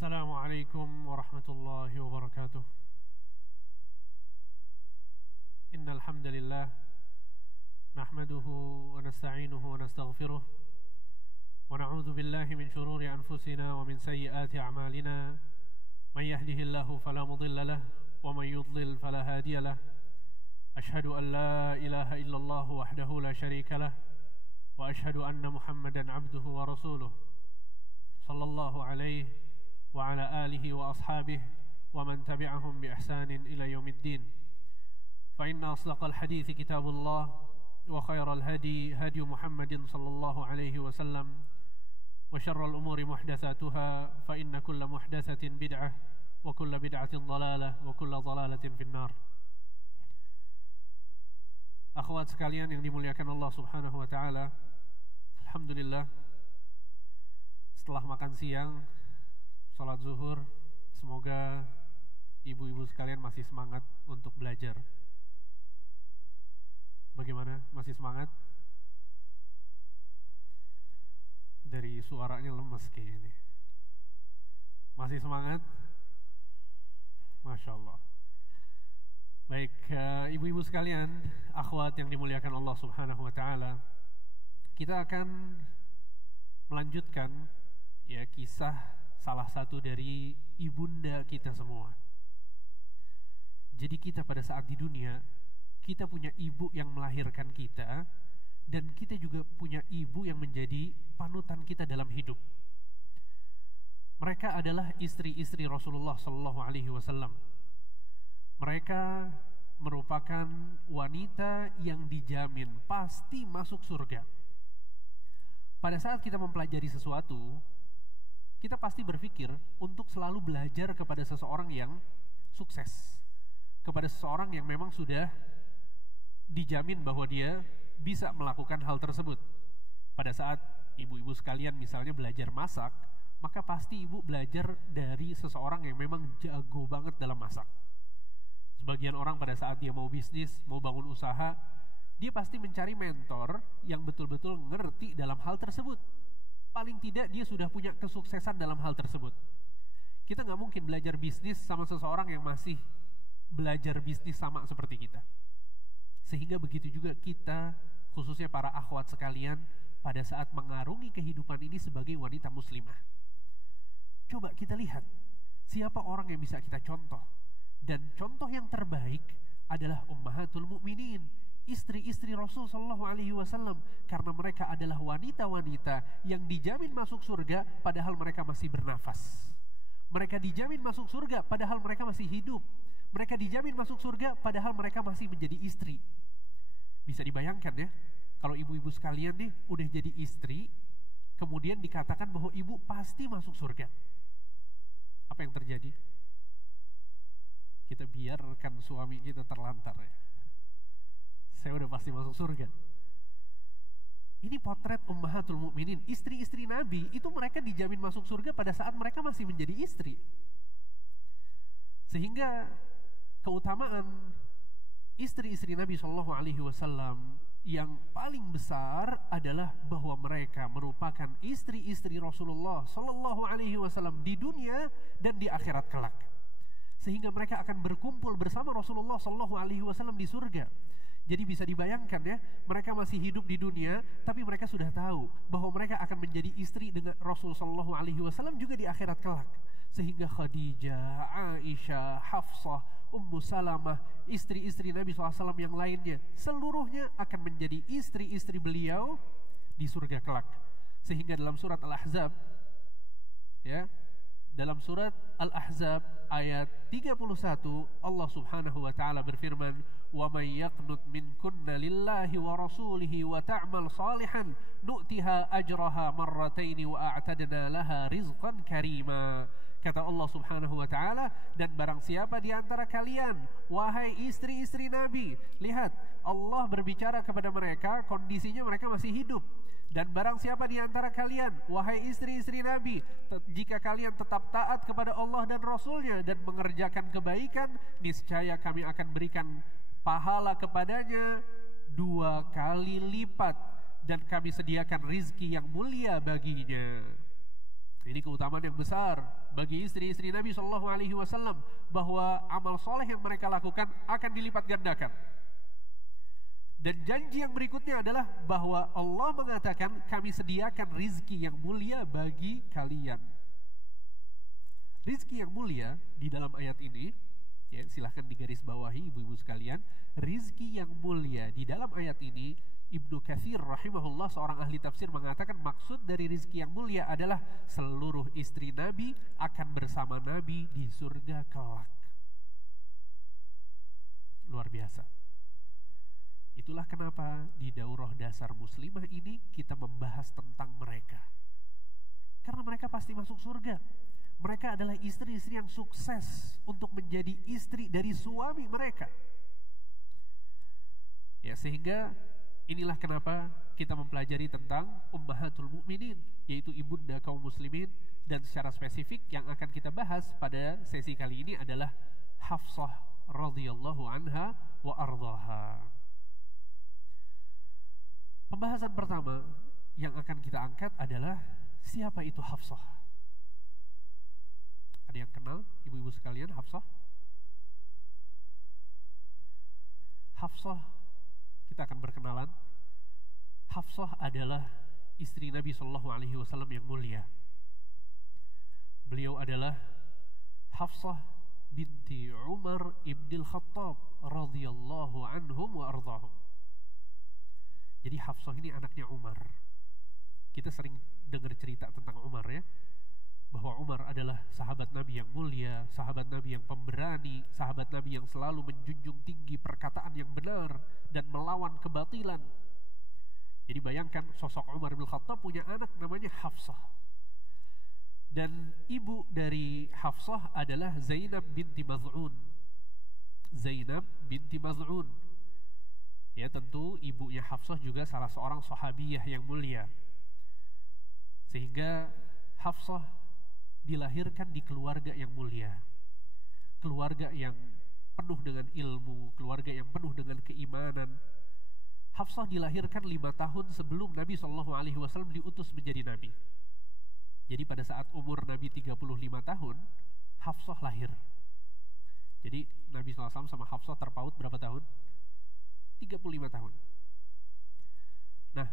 السلام عليكم ورحمة الله وبركاته. إن الحمد لله نحمده ونستعينه ونستغفره ونعوذ بالله من شرور أنفسنا ومن سيئات أعمالنا من يهده الله فلا مضل له ومن يضلل فلا هادي له أشهد أن لا إله إلا الله وحده لا شريك له وأشهد أن محمدا عبده ورسوله صلى الله عليه وعلى آله وأصحابه ومن تبعهم بإحسان إلى يوم الدين. فإن أصدق الحديث كتاب الله وخير الهدي هدي محمد صلى الله عليه وسلم وشر الأمور محدثاتها فإن كل محدثة بدعة وكل بدعة ضلالة وكل ضلالة في النار. Akhwat sekalian yang dimuliakan Allah Subhanahu wa taala, alhamdulillah setelah makan siang, sholat zuhur, semoga ibu-ibu sekalian masih semangat untuk belajar. Bagaimana? Masih semangat? Dari suaranya lemes kayaknya. Masih semangat? Masya Allah. Baik, ibu-ibu sekalian, akhwat yang dimuliakan Allah Subhanahu wa taala, kita akan melanjutkan ya kisah salah satu dari ibunda kita semua. Jadi kita pada saat di dunia, kita punya ibu yang melahirkan kita, dan kita juga punya ibu yang menjadi panutan kita dalam hidup. Mereka adalah istri-istri Rasulullah Sallallahu Alaihi Wasallam. Mereka merupakan wanita yang dijamin pasti masuk surga. Pada saat kita mempelajari sesuatu, kita pasti berpikir untuk selalu belajar kepada seseorang yang sukses, kepada seseorang yang memang sudah dijamin bahwa dia bisa melakukan hal tersebut. Pada saat ibu-ibu sekalian misalnya belajar masak, maka pasti ibu belajar dari seseorang yang memang jago banget dalam masak. Sebagian orang pada saat dia mau bisnis, mau bangun usaha, dia pasti mencari mentor yang betul-betul ngerti dalam hal tersebut. Paling tidak dia sudah punya kesuksesan dalam hal tersebut. Kita nggak mungkin belajar bisnis sama seseorang yang masih belajar bisnis sama seperti kita. Sehingga begitu juga kita, khususnya para akhwat sekalian, pada saat mengarungi kehidupan ini sebagai wanita muslimah. Coba kita lihat, siapa orang yang bisa kita contoh. Dan contoh yang terbaik adalah Ummahatul Mukminin, istri-istri Rasul Sallallahu Alaihi Wasallam, karena mereka adalah wanita-wanita yang dijamin masuk surga padahal mereka masih bernafas. Mereka dijamin masuk surga padahal mereka masih hidup. Mereka dijamin masuk surga padahal mereka masih menjadi istri. Bisa dibayangkan ya, kalau ibu-ibu sekalian nih udah jadi istri, kemudian dikatakan bahwa ibu pasti masuk surga. Apa yang terjadi? Kita biarkan suami kita terlantar ya. Saya udah pasti masuk surga. Ini potret Ummahatul Mukminin, istri-istri Nabi, itu mereka dijamin masuk surga pada saat mereka masih menjadi istri. Sehingga keutamaan istri-istri Nabi Shallallahu Alaihi Wasallam yang paling besar adalah bahwa mereka merupakan istri-istri Rasulullah Shallallahu Alaihi Wasallam di dunia dan di akhirat kelak. Sehingga mereka akan berkumpul bersama Rasulullah Shallallahu Alaihi Wasallam di surga. Jadi bisa dibayangkan ya, mereka masih hidup di dunia, tapi mereka sudah tahu bahwa mereka akan menjadi istri dengan Rasul Shallallahu Alaihi Wasallam juga di akhirat kelak. Sehingga Khadijah, Aisyah, Hafsah, Ummu Salamah, istri-istri Nabi SAW yang lainnya, seluruhnya akan menjadi istri-istri beliau di surga kelak. Sehingga dalam surat Al-Ahzab, ya, dalam surat Al-Ahzab ayat 31, Allah Subhanahu wa taala berfirman, "Wa may yaqnut minkunna lillahi wa rasulihi wa ta'mal salihan nu'tiha ajraha marratayn wa a'tadna laha rizqan karima." Kata Allah Subhanahu wa taala, dan barang siapa di antara kalian, wahai istri-istri Nabi, lihat, Allah berbicara kepada mereka, kondisinya mereka masih hidup. Dan barang siapa di antara kalian, wahai istri-istri Nabi, jika kalian tetap taat kepada Allah dan Rasulnya dan mengerjakan kebaikan, niscaya kami akan berikan pahala kepadanya 2 kali lipat, dan kami sediakan rizki yang mulia baginya. Ini keutamaan yang besar bagi istri-istri Nabi Shallallahu Alaihi Wasallam, bahwa amal soleh yang mereka lakukan akan dilipat gandakan. Dan janji yang berikutnya adalah bahwa Allah mengatakan, kami sediakan rizki yang mulia bagi kalian. Rizki yang mulia di dalam ayat ini, ya, silahkan digaris bawahi ibu-ibu sekalian. Rizki yang mulia di dalam ayat ini, Ibnu Katsir rahimahullah, seorang ahli tafsir, mengatakan maksud dari rizki yang mulia adalah seluruh istri Nabi akan bersama Nabi di surga kelak. Luar biasa. Itulah kenapa di daurah dasar muslimah ini kita membahas tentang mereka. Karena mereka pasti masuk surga. Mereka adalah istri-istri yang sukses untuk menjadi istri dari suami mereka. Ya, sehingga inilah kenapa kita mempelajari tentang Ummahatul Mukminin, yaitu ibunda kaum muslimin, dan secara spesifik yang akan kita bahas pada sesi kali ini adalah Hafsah radhiyallahu anha wa ardhaha. Pembahasan pertama yang akan kita angkat adalah siapa itu Hafsah. Ada yang kenal ibu-ibu sekalian Hafsah? Hafsah, kita akan berkenalan. Hafsah adalah istri Nabi Shallallahu Alaihi Wasallam yang mulia. Beliau adalah Hafsah binti Umar ibn Khattab radhiyallahu anhum wa ardhahum. Jadi Hafsah ini anaknya Umar. Kita sering dengar cerita tentang Umar, ya, bahwa Umar adalah sahabat Nabi yang mulia, sahabat Nabi yang pemberani, sahabat Nabi yang selalu menjunjung tinggi perkataan yang benar dan melawan kebatilan. Jadi bayangkan sosok Umar bin Khattab punya anak namanya Hafsah. Dan ibu dari Hafsah adalah Zainab binti Maz'un. Zainab binti Maz'un. Ya, tentu ibunya Hafsah juga salah seorang sahabiyah yang mulia. Sehingga Hafsah dilahirkan di keluarga yang mulia. Keluarga yang penuh dengan ilmu, keluarga yang penuh dengan keimanan. Hafsah dilahirkan 5 tahun sebelum Nabi SAW diutus menjadi Nabi. Jadi pada saat umur Nabi 35 tahun, Hafsah lahir. Jadi Nabi SAW sama Hafsah terpaut berapa tahun? 35 tahun. Nah,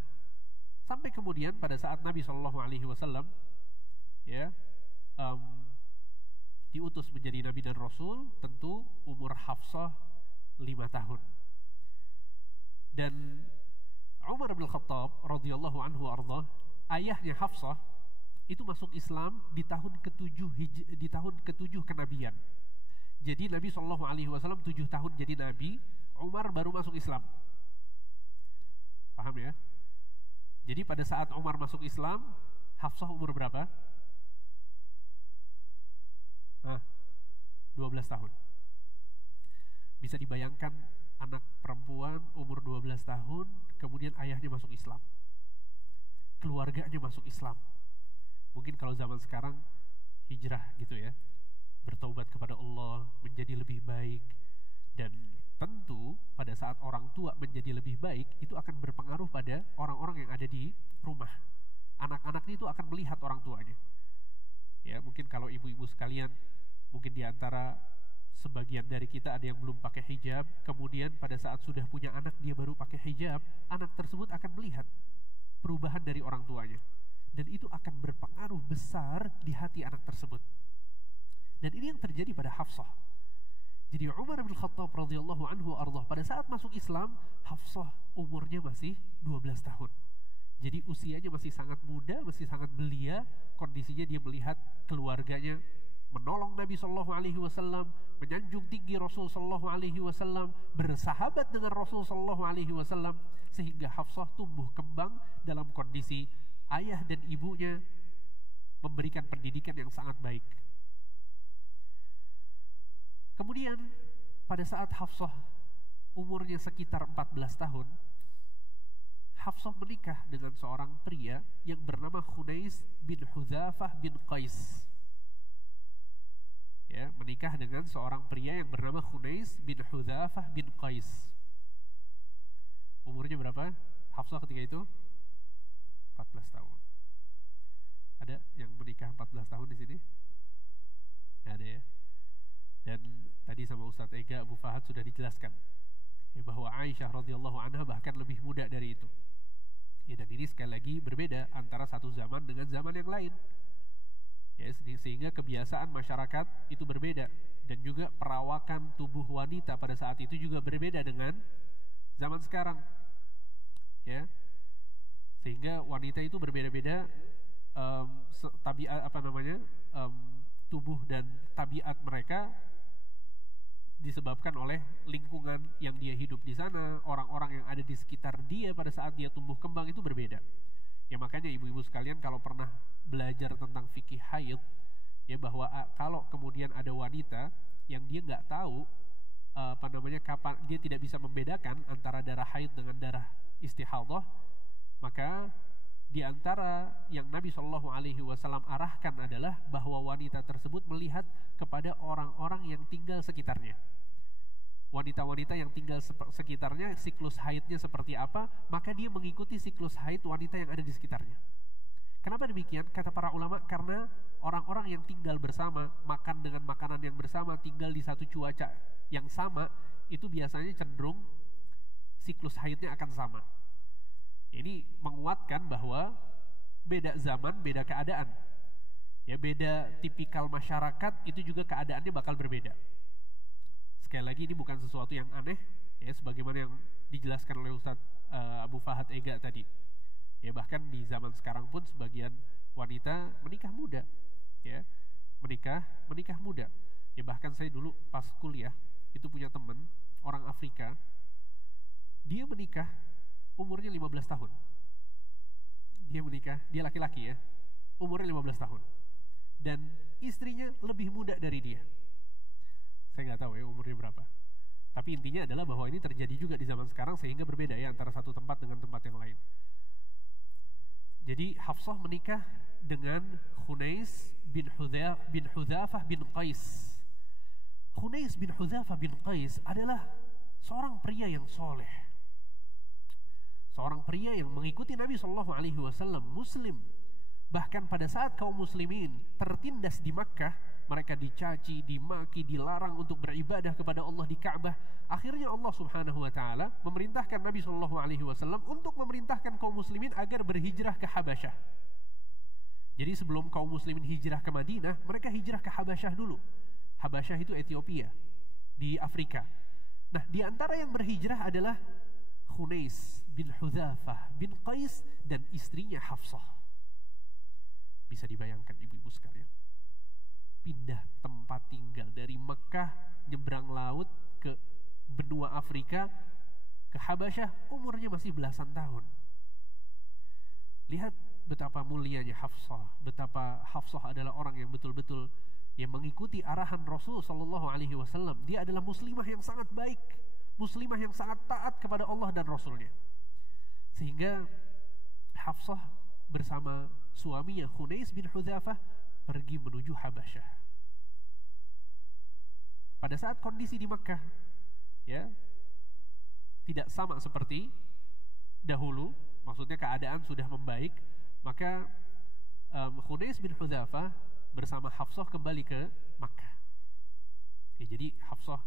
sampai kemudian pada saat Nabi SAW ya, diutus menjadi Nabi dan Rasul, tentu umur Hafsah 5 tahun. Dan Umar bin Khattab radhiyallahu anhu arda, ayahnya Hafsah itu masuk Islam di tahun ke-7 kenabian. Jadi Nabi SAW 7 tahun jadi Nabi, Umar baru masuk Islam. Paham ya? Jadi pada saat Umar masuk Islam, Hafsah umur berapa? 12 tahun. Bisa dibayangkan anak perempuan umur 12 tahun, kemudian ayahnya masuk Islam, keluarganya masuk Islam. Mungkin kalau zaman sekarang hijrah gitu ya, bertaubat kepada Allah, menjadi lebih baik. Dan tentu pada saat orang tua menjadi lebih baik, itu akan berpengaruh pada orang-orang yang ada di rumah. Anak-anaknya itu akan melihat orang tuanya. Ya, mungkin kalau ibu-ibu sekalian, mungkin diantara sebagian dari kita ada yang belum pakai hijab, kemudian pada saat sudah punya anak dia baru pakai hijab, anak tersebut akan melihat perubahan dari orang tuanya, dan itu akan berpengaruh besar di hati anak tersebut. Dan ini yang terjadi pada Hafsah. Jadi Umar bin Khattab radhiyallahu anhu ardah, pada saat masuk Islam, Hafsah umurnya masih 12 tahun. Jadi usianya masih sangat muda, masih sangat belia. Kondisinya dia melihat keluarganya menolong Nabi SAW, menyanjung tinggi Rasul SAW, bersahabat dengan Rasul SAW, sehingga Hafsah tumbuh kembang dalam kondisi ayah dan ibunya memberikan pendidikan yang sangat baik. Kemudian pada saat Hafsah umurnya sekitar 14 tahun, Hafsah menikah dengan seorang pria yang bernama Khunais bin Hudzafah bin Qais. Ya, menikah dengan seorang pria yang bernama Khunais bin Hudzafah bin Qais. Umurnya berapa Hafsah ketika itu? 14 tahun. Ada yang menikah 14 tahun di sini? Nggak ada ya. Dan tadi sama Ustadz Ega, Abu Fahad sudah dijelaskan ya, bahwa Aisyah radhiyallahu anha bahkan lebih muda dari itu. Ya, dan ini sekali lagi berbeda antara satu zaman dengan zaman yang lain. Ya, sehingga kebiasaan masyarakat itu berbeda, dan juga perawakan tubuh wanita pada saat itu juga berbeda dengan zaman sekarang. Ya, sehingga wanita itu berbeda-beda tubuh dan tabiat mereka disebabkan oleh lingkungan yang dia hidup di sana, orang-orang yang ada di sekitar dia pada saat dia tumbuh kembang itu berbeda. Ya, makanya ibu-ibu sekalian kalau pernah belajar tentang fikih haid, ya, bahwa kalau kemudian ada wanita yang dia nggak tahu kapan, dia tidak bisa membedakan antara darah haid dengan darah istihadhah, maka di antara yang Nabi SAW arahkan adalah bahwa wanita tersebut melihat kepada orang-orang yang tinggal sekitarnya. Wanita-wanita yang tinggal sekitarnya, siklus haidnya seperti apa, maka dia mengikuti siklus haid wanita yang ada di sekitarnya. Kenapa demikian? Kata para ulama, karena orang-orang yang tinggal bersama, makan dengan makanan yang bersama, tinggal di satu cuaca yang sama, itu biasanya cenderung siklus haidnya akan sama. Ini menguatkan bahwa beda zaman, beda keadaan. Ya, beda tipikal masyarakat, itu juga keadaannya bakal berbeda. Sekali lagi ini bukan sesuatu yang aneh, ya, sebagaimana yang dijelaskan oleh Ustadz Abu Fahad Ega tadi. Ya, bahkan di zaman sekarang pun sebagian wanita menikah muda, ya, menikah muda. Ya, bahkan saya dulu pas kuliah itu punya teman orang Afrika, dia menikah umurnya 15 tahun. Dia menikah, dia laki-laki ya, umurnya 15 tahun. Dan istrinya lebih muda dari dia. Saya nggak tahu ya umurnya berapa. Tapi intinya adalah bahwa ini terjadi juga di zaman sekarang, sehingga berbeda ya antara satu tempat dengan tempat yang lain. Jadi Hafsah menikah dengan Khunais bin Hudzafah bin Qais. Khunais bin Hudzafah bin Qais adalah seorang pria yang soleh, seorang pria yang mengikuti Nabi SAW, Muslim. Bahkan pada saat kaum muslimin tertindas di Makkah, mereka dicaci, dimaki, dilarang untuk beribadah kepada Allah di Ka'bah. Akhirnya Allah Subhanahu wa taala memerintahkan Nabi SAW untuk memerintahkan kaum muslimin agar berhijrah ke Habasyah. Jadi sebelum kaum muslimin hijrah ke Madinah, mereka hijrah ke Habasyah dulu. Habasyah itu Ethiopia di Afrika. Nah, di antara yang berhijrah adalah Khunais bin Hudzafah bin Qais dan istrinya Hafsah. Bisa dibayangkan ibu-ibu sekalian, pindah tempat tinggal dari Mekah, nyebrang laut ke benua Afrika, ke Habasyah, umurnya masih belasan tahun. Lihat betapa mulianya Hafsah, betapa Hafsah adalah orang yang betul-betul yang mengikuti arahan Rasul SAW. Dia adalah muslimah yang sangat baik, muslimah yang sangat taat kepada Allah dan Rasulnya. Sehingga Hafsah bersama suaminya Khunais bin Hudzafah pergi menuju Habasyah. Pada saat kondisi di Makkah, ya, tidak sama seperti dahulu, maksudnya keadaan sudah membaik, maka Khunais bin Hudzafah bersama Hafsah kembali ke Makkah. Ya, jadi Hafsah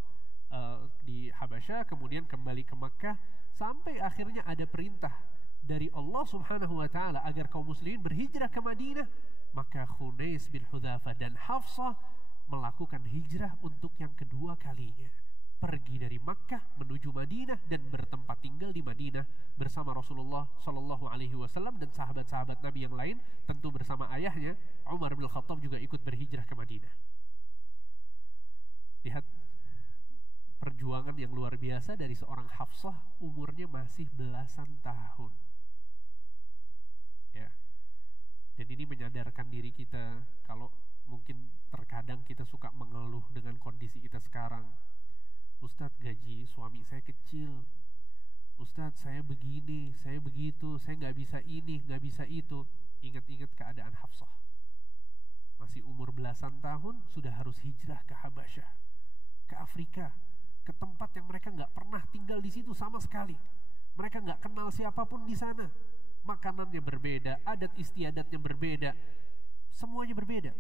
di Habasyah, kemudian kembali ke Makkah, sampai akhirnya ada perintah dari Allah Subhanahu wa taala agar kaum muslimin berhijrah ke Madinah. Maka Khunais bin Hudzafah dan Hafsah melakukan hijrah untuk yang kedua kalinya, pergi dari Makkah menuju Madinah dan bertempat tinggal di Madinah bersama Rasulullah SAW dan sahabat-sahabat Nabi yang lain, tentu bersama ayahnya Umar bin Khattab juga ikut berhijrah ke Madinah. Lihat perjuangan yang luar biasa dari seorang Hafsah, umurnya masih belasan tahun. Ya. Dan ini menyadarkan diri kita, kalau mungkin terkadang kita suka mengeluh dengan kondisi kita sekarang. Ustadz, gaji suami saya kecil. Ustadz, saya begini, saya begitu, saya nggak bisa ini, nggak bisa itu. Ingat-ingat keadaan Hafsah. Masih umur belasan tahun, sudah harus hijrah ke Habasyah, ke Afrika, ke tempat yang mereka nggak pernah tinggal di situ sama sekali. Mereka nggak kenal siapapun di sana. Makanannya berbeda, adat istiadatnya berbeda. semuanya berbeda.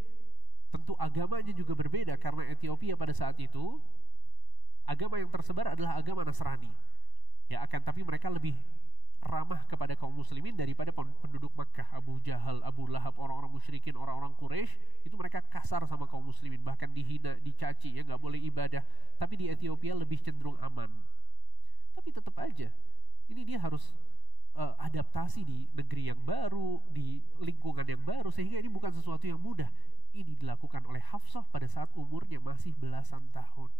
Tentu agamanya juga berbeda, karena Ethiopia pada saat itu agama yang tersebar adalah agama Nasrani. Ya, akan tapi mereka lebih ramah kepada kaum muslimin daripada penduduk Makkah. Abu Jahal, Abu Lahab, orang-orang musyrikin, orang-orang Quraisy, itu mereka kasar sama kaum muslimin, bahkan dihina, dicaci, ya nggak boleh ibadah. Tapi di Ethiopia lebih cenderung aman. Tapi tetap aja, ini dia harus adaptasi di negeri yang baru, di lingkungan yang baru, sehingga ini bukan sesuatu yang mudah. Ini dilakukan oleh Hafsah pada saat umurnya masih belasan tahun.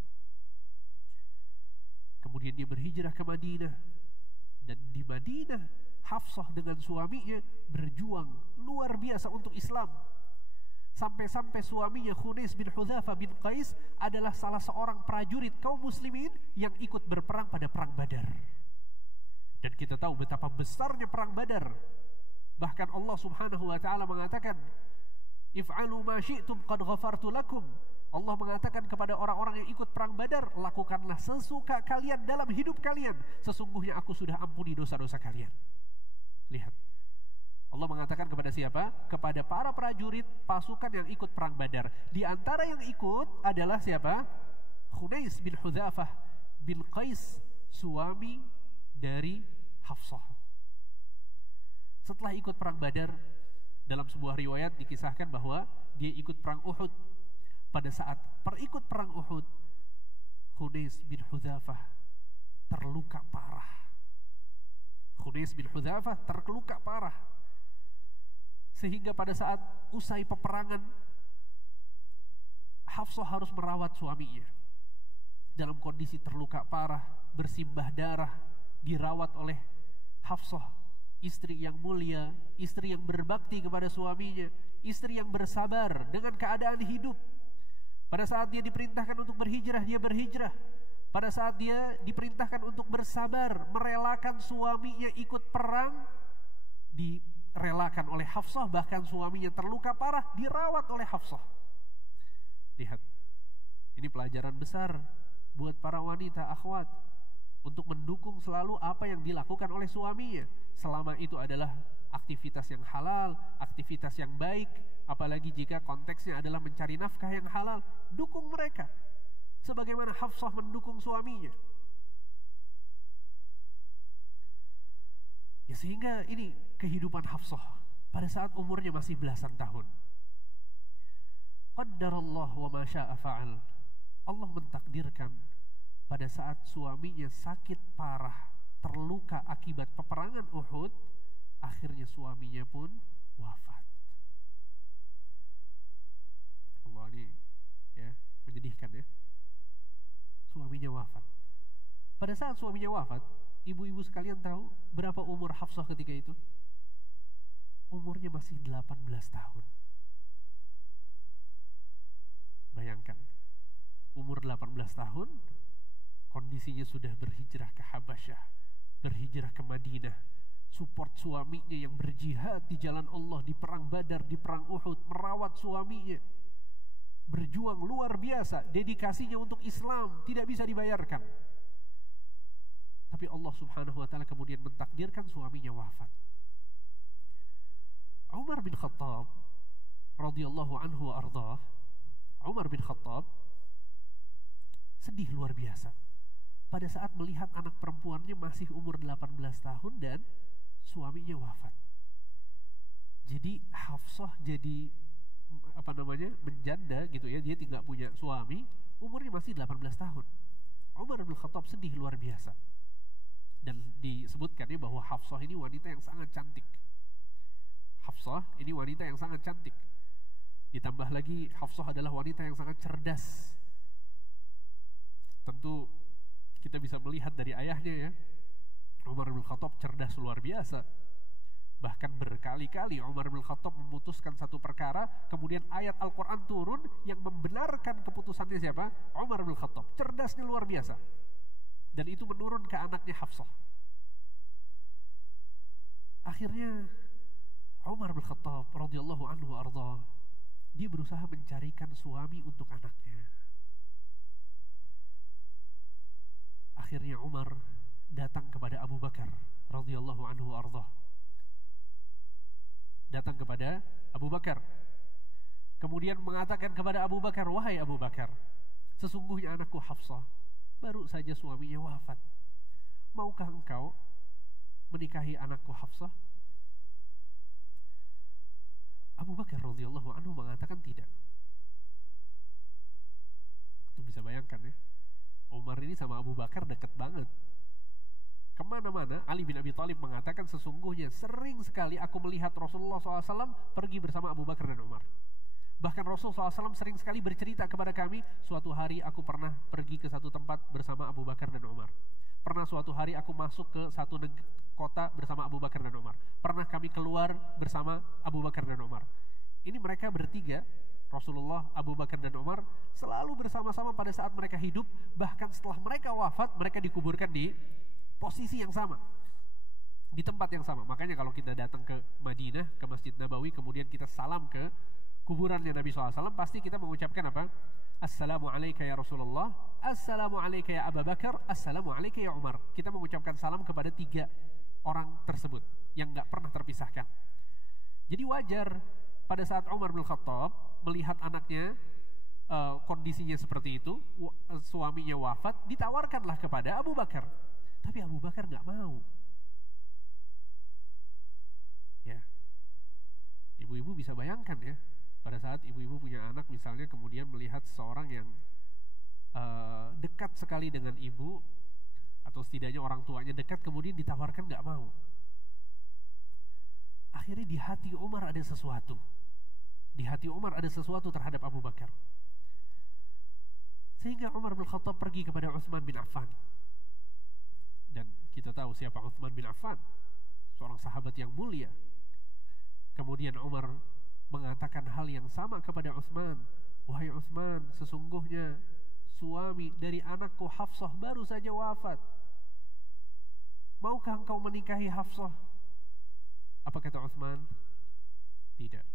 Kemudian dia berhijrah ke Madinah, dan di Madinah Hafsah dengan suaminya berjuang luar biasa untuk Islam. Sampai-sampai suaminya Khunais bin Hudzafah bin Qais adalah salah seorang prajurit kaum muslimin yang ikut berperang pada perang Badar. Dan kita tahu betapa besarnya perang Badar. Bahkan Allah Subhanahu wa taala mengatakan, "If'alu ma syi'tum qad ghafartu lakum." Allah mengatakan kepada orang-orang yang ikut perang Badar, lakukanlah sesuka kalian dalam hidup kalian, sesungguhnya aku sudah ampuni dosa-dosa kalian. Lihat, Allah mengatakan kepada siapa? Kepada para prajurit pasukan yang ikut perang Badar. Di antara yang ikut adalah siapa? Khunais bin Hudzafah bin Qais, suami dari Hafsah. Setelah ikut perang Badar, dalam sebuah riwayat dikisahkan bahwa dia ikut perang Uhud. Pada saat perikut perang Uhud, Khunais bin Hudzafah terluka parah. Khunais bin Hudzafah terluka parah, sehingga pada saat usai peperangan, Hafsah harus merawat suaminya dalam kondisi terluka parah, bersimbah darah, dirawat oleh Hafsah, istri yang mulia, istri yang berbakti kepada suaminya, istri yang bersabar dengan keadaan hidup. Pada saat dia diperintahkan untuk berhijrah, dia berhijrah. Pada saat dia diperintahkan untuk bersabar, merelakan suaminya ikut perang, direlakan oleh Hafsah. Bahkan suaminya terluka parah, dirawat oleh Hafsah. Lihat, ini pelajaran besar buat para wanita akhwat, untuk mendukung selalu apa yang dilakukan oleh suaminya, selama itu adalah aktivitas yang halal, aktivitas yang baik. Apalagi jika konteksnya adalah mencari nafkah yang halal, dukung mereka sebagaimana Hafsah mendukung suaminya. Ya, sehingga ini kehidupan Hafsah pada saat umurnya masih belasan tahun. Qaddarallah wa ma syaa fa'al. Allah mentakdirkan pada saat suaminya sakit parah, terluka akibat peperangan Uhud, akhirnya suaminya pun wafat. Allah, ini ya menyedihkan ya. Suaminya wafat. Pada saat suaminya wafat, ibu-ibu sekalian tahu berapa umur Hafsah ketika itu? Umurnya masih 18 tahun. Bayangkan, umur 18 tahun, kondisinya sudah berhijrah ke Habasyah, berhijrah ke Madinah, support suaminya yang berjihad di jalan Allah, di perang Badar, di perang Uhud, merawat suaminya, berjuang luar biasa, dedikasinya untuk Islam tidak bisa dibayarkan. Tapi Allah Subhanahu wa taala kemudian mentakdirkan suaminya wafat. Umar bin Khattab radhiyallahu anhu wa ardhah, Umar bin Khattab sedih luar biasa pada saat melihat anak perempuannya masih umur 18 tahun dan suaminya wafat. Jadi Hafsah jadi menjanda gitu ya, dia tidak punya suami, umurnya masih 18 tahun. Umar bin Khattab sedih luar biasa. Dan disebutkan ya bahwa Hafsah ini wanita yang sangat cantik. Hafsah ini wanita yang sangat cantik. Ditambah lagi Hafsah adalah wanita yang sangat cerdas. Tentu kita bisa melihat dari ayahnya ya, Umar bin Khattab cerdas luar biasa. Bahkan berkali-kali Umar bin Khattab memutuskan satu perkara, kemudian ayat Al-Quran turun yang membenarkan keputusannya siapa? Umar bin Khattab. Cerdasnya luar biasa. Dan itu menurun ke anaknya Hafsah. Akhirnya Umar bin Khattab radhiyallahu anhu arda, dia berusaha mencarikan suami untuk anaknya. Akhirnya Umar datang kepada Abu Bakar radhiyallahu anhu arda. Datang kepada Abu Bakar Kemudian mengatakan kepada Abu Bakar, wahai Abu Bakar, sesungguhnya anakku Hafsah baru saja suaminya wafat. Maukah engkau menikahi anakku Hafsah? Abu Bakar radhiyallahu anhu mengatakan tidak. Itu bisa bayangkan ya, Umar ini sama Abu Bakar dekat banget. Kemana-mana Ali bin Abi Thalib mengatakan, sesungguhnya sering sekali aku melihat Rasulullah SAW pergi bersama Abu Bakar dan Umar. Bahkan Rasulullah SAW sering sekali bercerita kepada kami, suatu hari aku pernah pergi ke satu tempat bersama Abu Bakar dan Umar. Pernah suatu hari aku masuk ke satu kota bersama Abu Bakar dan Umar. Pernah kami keluar bersama Abu Bakar dan Umar. Ini mereka bertiga, Rasulullah, Abu Bakar dan Umar, selalu bersama-sama pada saat mereka hidup. Bahkan setelah mereka wafat, mereka dikuburkan di posisi yang sama, di tempat yang sama. Makanya kalau kita datang ke Madinah, ke Masjid Nabawi, kemudian kita salam ke kuburannya Nabi SAW, pasti kita mengucapkan apa? Assalamu alayka ya Rasulullah, Assalamu alayka ya Abu Bakar, Assalamu alayka ya Umar. Kita mengucapkan salam kepada tiga orang tersebut yang gak pernah terpisahkan. Jadi wajar pada saat Umar bin Khattab melihat anaknya kondisinya seperti itu, suaminya wafat, ditawarkanlah kepada Abu Bakar. Tapi Abu Bakar gak mau. Ya, ibu-ibu bisa bayangkan ya, pada saat ibu-ibu punya anak misalnya, kemudian melihat seorang yang dekat sekali dengan ibu, atau setidaknya orang tuanya dekat, kemudian ditawarkan gak mau. Akhirnya di hati Umar ada sesuatu. Di hati Umar ada sesuatu terhadap Abu Bakar. Sehingga Umar bin Khattab pergi kepada Utsman bin Affan. Dan kita tahu siapa Utsman bin Affan, seorang sahabat yang mulia. Kemudian Umar mengatakan hal yang sama kepada Utsman. Wahai Utsman, sesungguhnya suami dari anakku Hafsah baru saja wafat. Maukah engkau menikahi Hafsah? Apa kata Utsman? Tidak.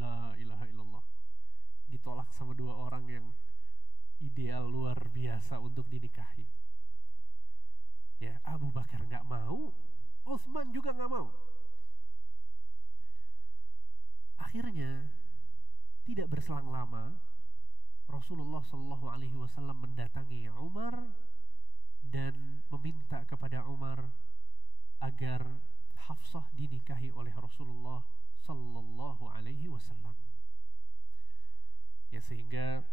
La ilaha illallah. Ditolak sama dua orang yang ideal luar biasa untuk dinikahi. Ya, Abu Bakar gak mau, Utsman juga gak mau. Akhirnya tidak berselang lama, Rasulullah SAW mendatangi Umar dan meminta kepada Umar agar Hafsah dinikahi oleh Rasulullah SAW. Ya, sehingga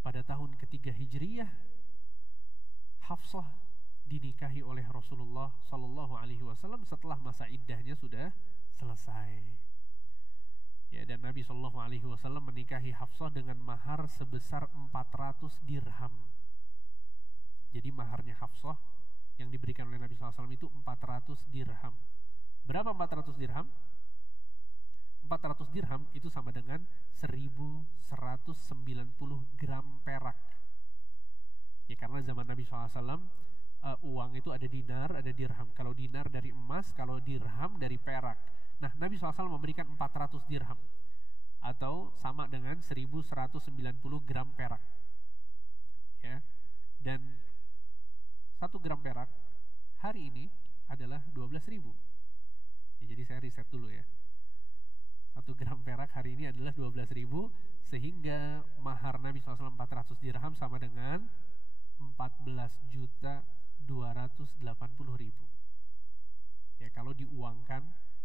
pada tahun ketiga Hijriyah Hafsah dinikahi oleh Rasulullah SAW setelah masa iddahnya sudah selesai. Ya, dan Nabi SAW menikahi Hafsah dengan mahar sebesar 400 dirham. Jadi maharnya Hafsah yang diberikan oleh Nabi SAW itu 400 dirham. Berapa 400 dirham? 400 dirham itu sama dengan 1190 gram perak. Ya, karena zaman Nabi SAW uang itu ada dinar, ada dirham. Kalau dinar dari emas, kalau dirham dari perak. Nah, Nabi SAW memberikan 400 dirham atau sama dengan 1190 gram perak. Ya. Dan 1 gram perak hari ini adalah 12.000. Ya, jadi saya riset dulu ya. 1 gram perak hari ini adalah 12.000, sehingga mahar Nabi SAW 400 dirham sama dengan 14.280.000. Ya, kalau diuangkan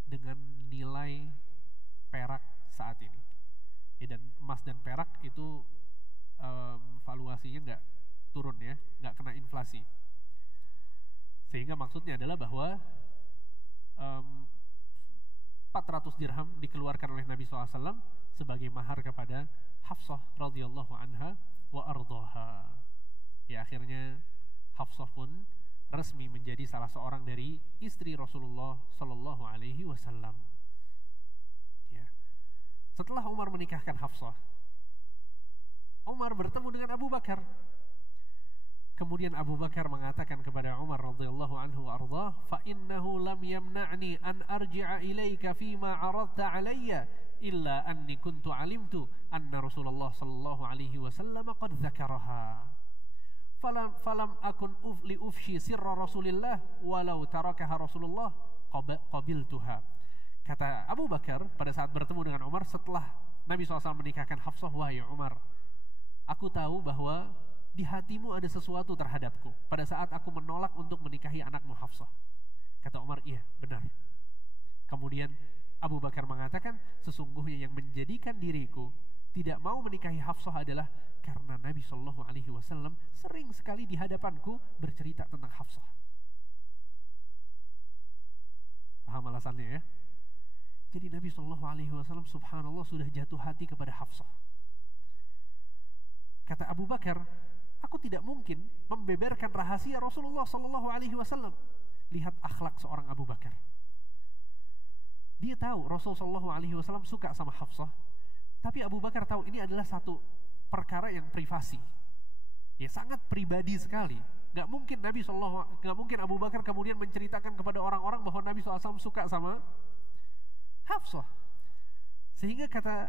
dengan nilai perak saat ini. Ya, dan emas dan perak itu valuasinya nggak turun ya, nggak kena inflasi. Sehingga maksudnya adalah bahwa 400 dirham dikeluarkan oleh Nabi SAW sebagai mahar kepada Hafsah radhiyallahu anha wa ardhaha. Ya, akhirnya Hafsah pun resmi menjadi salah seorang dari istri Rasulullah sallallahu alaihi wasallam. Ya. Setelah Umar menikahkan Hafsah, Umar bertemu dengan Abu Bakar. Kemudian Abu Bakar mengatakan kepada Umar radhiyallahu anhu wa ardhah, "Fa innahu lam yamna'ni an arji'a ilaika fima 'aradta 'alayya illa anni kuntu 'alimtu anna Rasulullah sallallahu alaihi wasallam qad dzakaraha. Falam akun li ufshi sirra Rasulillah walau tarakaha Rasulullah qabiltuha." Kata Abu Bakar pada saat bertemu dengan Umar setelah Nabi SAW menikahkan Hafsah, wahai Umar, aku tahu bahwa di hatimu ada sesuatu terhadapku pada saat aku menolak untuk menikahi anakmu Hafsah. Kata Umar, iya benar. Kemudian Abu Bakar mengatakan, sesungguhnya yang menjadikan diriku tidak mau menikahi Hafsah adalah karena Nabi SAW sering sekali di hadapanku bercerita tentang Hafsah. Paham alasannya ya? Jadi Nabi SAW subhanallah sudah jatuh hati kepada Hafsah. Kata Abu Bakar, aku tidak mungkin membeberkan rahasia Rasulullah SAW. Lihat akhlak seorang Abu Bakar. Dia tahu Rasulullah SAW suka sama Hafsah, tapi Abu Bakar tahu ini adalah satu perkara yang privasi, ya sangat pribadi sekali. Gak mungkin Abu Bakar kemudian menceritakan kepada orang-orang bahwa Nabi SAW suka sama Hafsah. Sehingga kata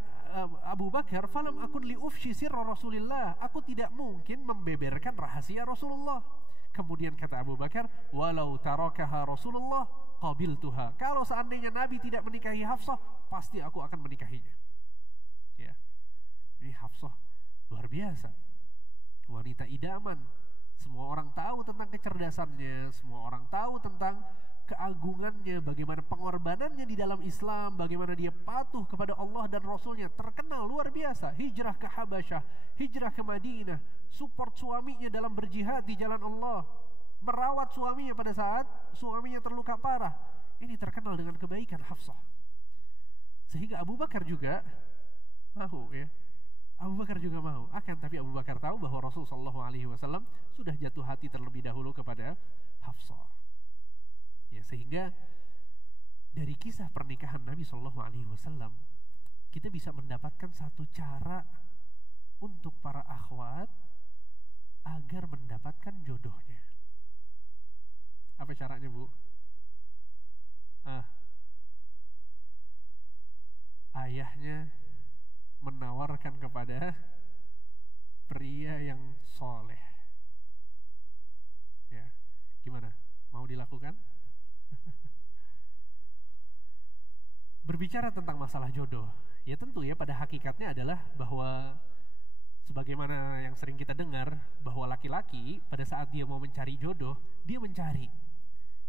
Abu Bakar, falam akun li ufshi sirra Rasulillah, aku tidak mungkin membeberkan rahasia Rasulullah. Kemudian kata Abu Bakar, walau tarakaha Rasulullah qabiltuha, kalau seandainya Nabi tidak menikahi Hafsah, pasti aku akan menikahinya. Ya, ini Hafsah luar biasa, wanita idaman. Semua orang tahu tentang kecerdasannya, semua orang tahu tentang keagungannya, bagaimana pengorbanannya di dalam Islam, bagaimana dia patuh kepada Allah dan Rasulnya, terkenal luar biasa. Hijrah ke Habasyah, hijrah ke Madinah, support suaminya dalam berjihad di jalan Allah, merawat suaminya pada saat suaminya terluka parah. Ini terkenal dengan kebaikan Hafsah. Sehingga Abu Bakar juga mau, ya. Abu Bakar juga mau. Tapi Abu Bakar tahu bahwa Rasulullah SAW sudah jatuh hati terlebih dahulu kepada Hafsah. Ya, sehingga dari kisah pernikahan Nabi SAW kita bisa mendapatkan satu cara untuk para akhwat agar mendapatkan jodohnya. Apa caranya, Bu? Ayahnya menawarkan kepada pria yang soleh. Ya, gimana? Mau dilakukan? Berbicara tentang masalah jodoh, ya tentu ya pada hakikatnya adalah bahwa sebagaimana yang sering kita dengar bahwa laki-laki pada saat dia mau mencari jodoh, dia mencari.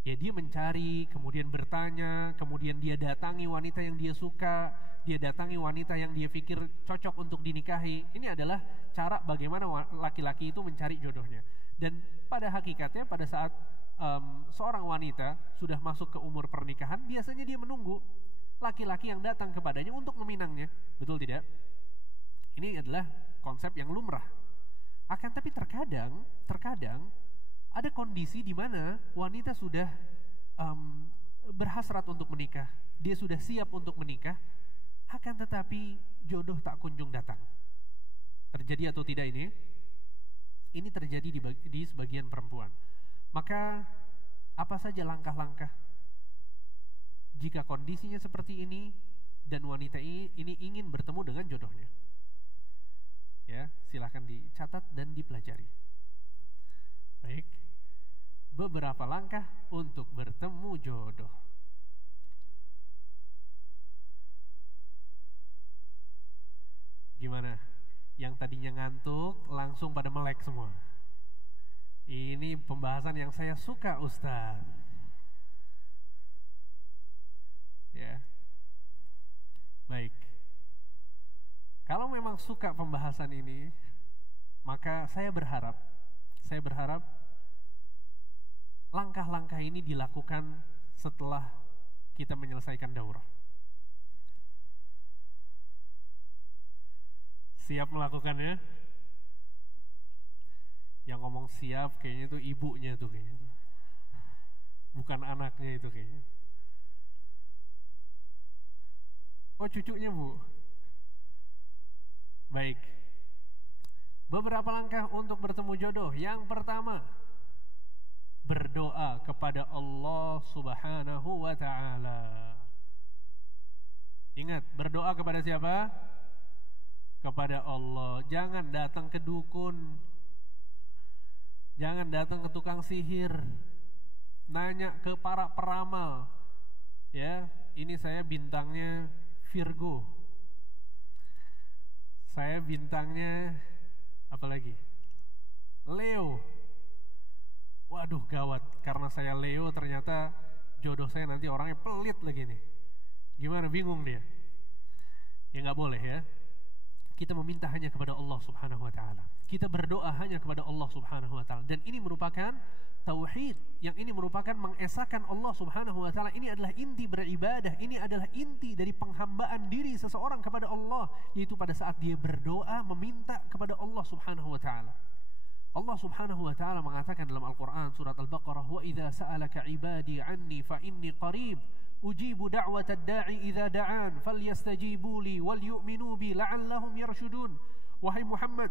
Ya dia mencari, kemudian bertanya, kemudian dia datangi wanita yang dia suka, dia datangi wanita yang dia pikir cocok untuk dinikahi. Ini adalah cara bagaimana laki-laki itu mencari jodohnya. Dan pada hakikatnya pada saat seorang wanita sudah masuk ke umur pernikahan, biasanya dia menunggu laki-laki yang datang kepadanya untuk meminangnya. Betul tidak? Ini adalah konsep yang lumrah. Tapi terkadang ada kondisi di mana wanita sudah berhasrat untuk menikah, dia sudah siap untuk menikah, tetapi jodoh tak kunjung datang. Terjadi atau tidak ini? Ini terjadi di sebagian perempuan. Maka apa saja langkah-langkah jika kondisinya seperti ini dan wanita ini ingin bertemu dengan jodohnya? Ya, silakan dicatat dan dipelajari. Baik, beberapa langkah untuk bertemu jodoh. Gimana? Yang tadinya ngantuk langsung pada melek semua. Ini pembahasan yang saya suka, Ustaz. Ya. Baik. Kalau memang suka pembahasan ini, maka saya berharap langkah-langkah ini dilakukan setelah kita menyelesaikan daurah. Siap melakukannya? Yang ngomong siap kayaknya itu ibunya tuh kayaknya. Bukan anaknya itu kayaknya. Oh, cucunya, Bu. Baik. Beberapa langkah untuk bertemu jodoh. Yang pertama, berdoa kepada Allah Subhanahu wa ta'ala. Ingat, berdoa kepada siapa? Kepada Allah. Jangan datang ke dukun, jangan datang ke tukang sihir, nanya ke para peramal. Ya, ini saya bintangnya Virgo. Saya bintangnya apa lagi? Leo. Waduh gawat, karena saya Leo ternyata jodoh saya nanti orangnya pelit lagi nih. Gimana, bingung dia? Ya nggak boleh ya. Kita meminta hanya kepada Allah Subhanahu wa taala. Kita berdoa hanya kepada Allah Subhanahu wa taala, dan ini merupakan tauhid, yang ini merupakan mengesahkan Allah Subhanahu wa taala. Ini adalah inti beribadah, ini adalah inti dari penghambaan diri seseorang kepada Allah, yaitu pada saat dia berdoa meminta kepada Allah Subhanahu wa taala. Allah Subhanahu wa taala mengatakan dalam Al-Qur'an surat Al-Baqarah, "Wa idza sa'alaka 'ibadi 'anni fa inni qarib ujibu da'watad da'i idza da'an falyastajibu li wal yu'minu bi la'allahum yarshudun." Wahai Muhammad,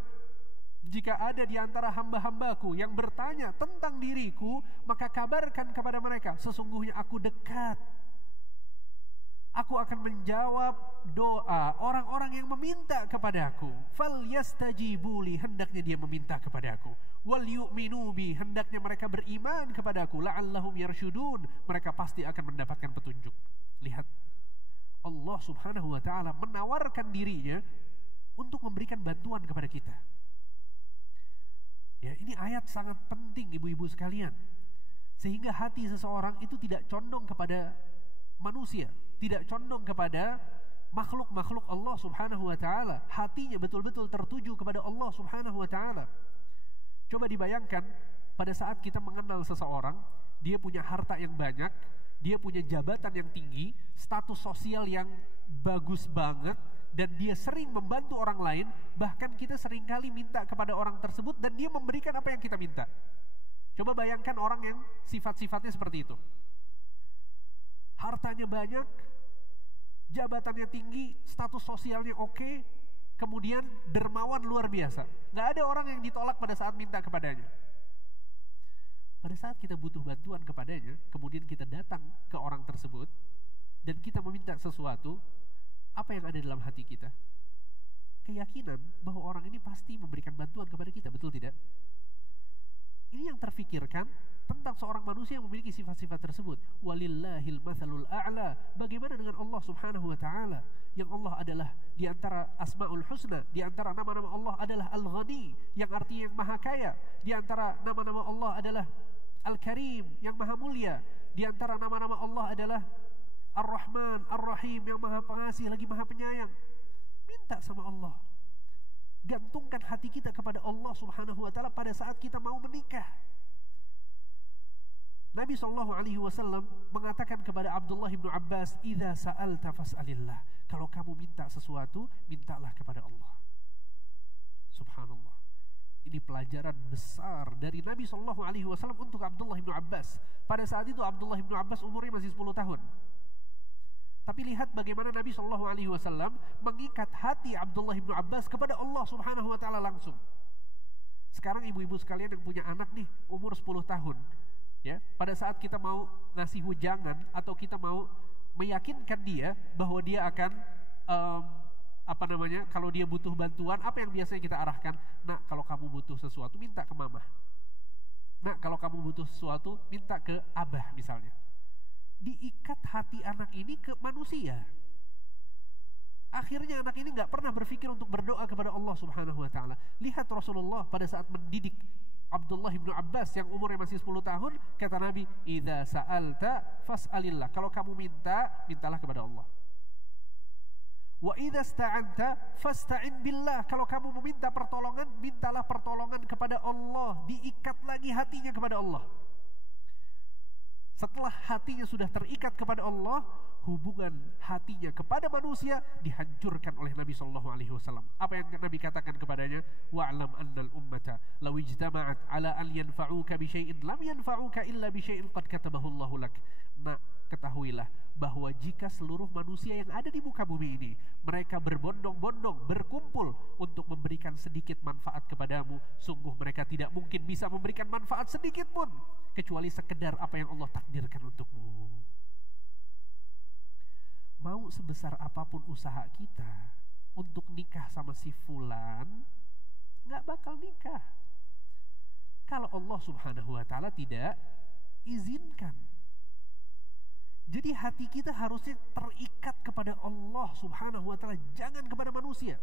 jika ada di antara hamba-hambaku yang bertanya tentang diriku, maka kabarkan kepada mereka, sesungguhnya aku dekat. Aku akan menjawab doa orang-orang yang meminta kepadaku. Falyastajibu li, hendaknya dia meminta kepadaku. Wal yu'minu bi, hendaknya mereka beriman kepadaku. La'allahum yarshudun, mereka pasti akan mendapatkan petunjuk. Lihat, Allah Subhanahu wa taala menawarkan dirinya untuk memberikan bantuan kepada kita. Ya, ini ayat sangat penting ibu-ibu sekalian. Sehingga hati seseorang itu tidak condong kepada manusia, tidak condong kepada makhluk-makhluk Allah Subhanahu wa taala. Hatinya betul-betul tertuju kepada Allah Subhanahu wa taala. Coba dibayangkan pada saat kita mengenal seseorang, dia punya harta yang banyak, dia punya jabatan yang tinggi, status sosial yang bagus banget, dan dia sering membantu orang lain. Bahkan kita seringkali minta kepada orang tersebut dan dia memberikan apa yang kita minta. Coba bayangkan orang yang sifat-sifatnya seperti itu. Hartanya banyak, jabatannya tinggi, status sosialnya oke, kemudian dermawan luar biasa. Gak ada orang yang ditolak pada saat minta kepadanya. Pada saat kita butuh bantuan kepadanya, kemudian kita datang ke orang tersebut dan kita meminta sesuatu, apa yang ada dalam hati kita? Keyakinan bahwa orang ini pasti memberikan bantuan kepada kita, betul tidak? Ini yang terfikirkan tentang seorang manusia yang memiliki sifat-sifat tersebut. Walillahil mathalul a'la. Bagaimana dengan Allah Subhanahu wa taala? Yang Allah adalah di antara Asmaul Husna, di antara nama-nama Allah adalah Al-Ghani, yang artinya yang maha kaya. Di antara nama-nama Allah adalah Al-Karim, yang maha mulia. Di antara nama-nama Allah adalah Ar-Rahman, Ar-Rahim, yang maha pengasih lagi maha penyayang. Minta sama Allah. Gantungkan hati kita kepada Allah Subhanahu wa taala pada saat kita mau menikah. Nabi SAW mengatakan kepada Abdullah bin Abbas, "Idza sa'alta fas'alillah." Kalau kamu minta sesuatu, mintalah kepada Allah. Subhanallah. Ini pelajaran besar dari Nabi SAW untuk Abdullah bin Abbas. Pada saat itu Abdullah bin Abbas umurnya masih 10 tahun. Tapi lihat bagaimana Nabi SAW mengikat hati Abdullah bin Abbas kepada Allah Subhanahu wa taala langsung. Sekarang ibu-ibu sekalian yang punya anak nih umur 10 tahun, ya, pada saat kita mau ngasih wejangan atau kita mau meyakinkan dia bahwa dia akan kalau dia butuh bantuan, apa yang biasanya kita arahkan? Nak, kalau kamu butuh sesuatu minta ke mama. Nak, kalau kamu butuh sesuatu minta ke abah misalnya. Diikat hati anak ini ke manusia. Akhirnya anak ini gak pernah berpikir untuk berdoa kepada Allah Subhanahu wa taala. Lihat Rasulullah pada saat mendidik Abdullah bin Abbas yang umurnya masih 10 tahun, kata Nabi, "Idza sa'alta fas'alillah." Kalau kamu minta, mintalah kepada Allah. Wa idza sta'anta fasta'in billah. Kalau kamu meminta pertolongan, mintalah pertolongan kepada Allah. Diikat lagi hatinya kepada Allah. Setelah hatinya sudah terikat kepada Allah, hubungan hatinya kepada manusia dihancurkan oleh Nabi SAW. Apa yang Nabi katakan kepadanya? Wa'lam annal ummata law ijtama'at ala an yanfa'uka bi syai'in lam yanfa'uka illa bi syai'in qad katabahu Allahu lak. Nah, ketahuilah bahwa jika seluruh manusia yang ada di muka bumi ini mereka berbondong-bondong berkumpul untuk memberikan sedikit manfaat kepadamu, sungguh mereka tidak mungkin bisa memberikan manfaat sedikit pun kecuali sekedar apa yang Allah takdirkan untukmu. Mau sebesar apapun usaha kita untuk nikah sama si fulan, gak bakal nikah kalau Allah Subhanahu wa taala tidak izinkan. Jadi hati kita harusnya terikat kepada Allah Subhanahu wa taala, jangan kepada manusia.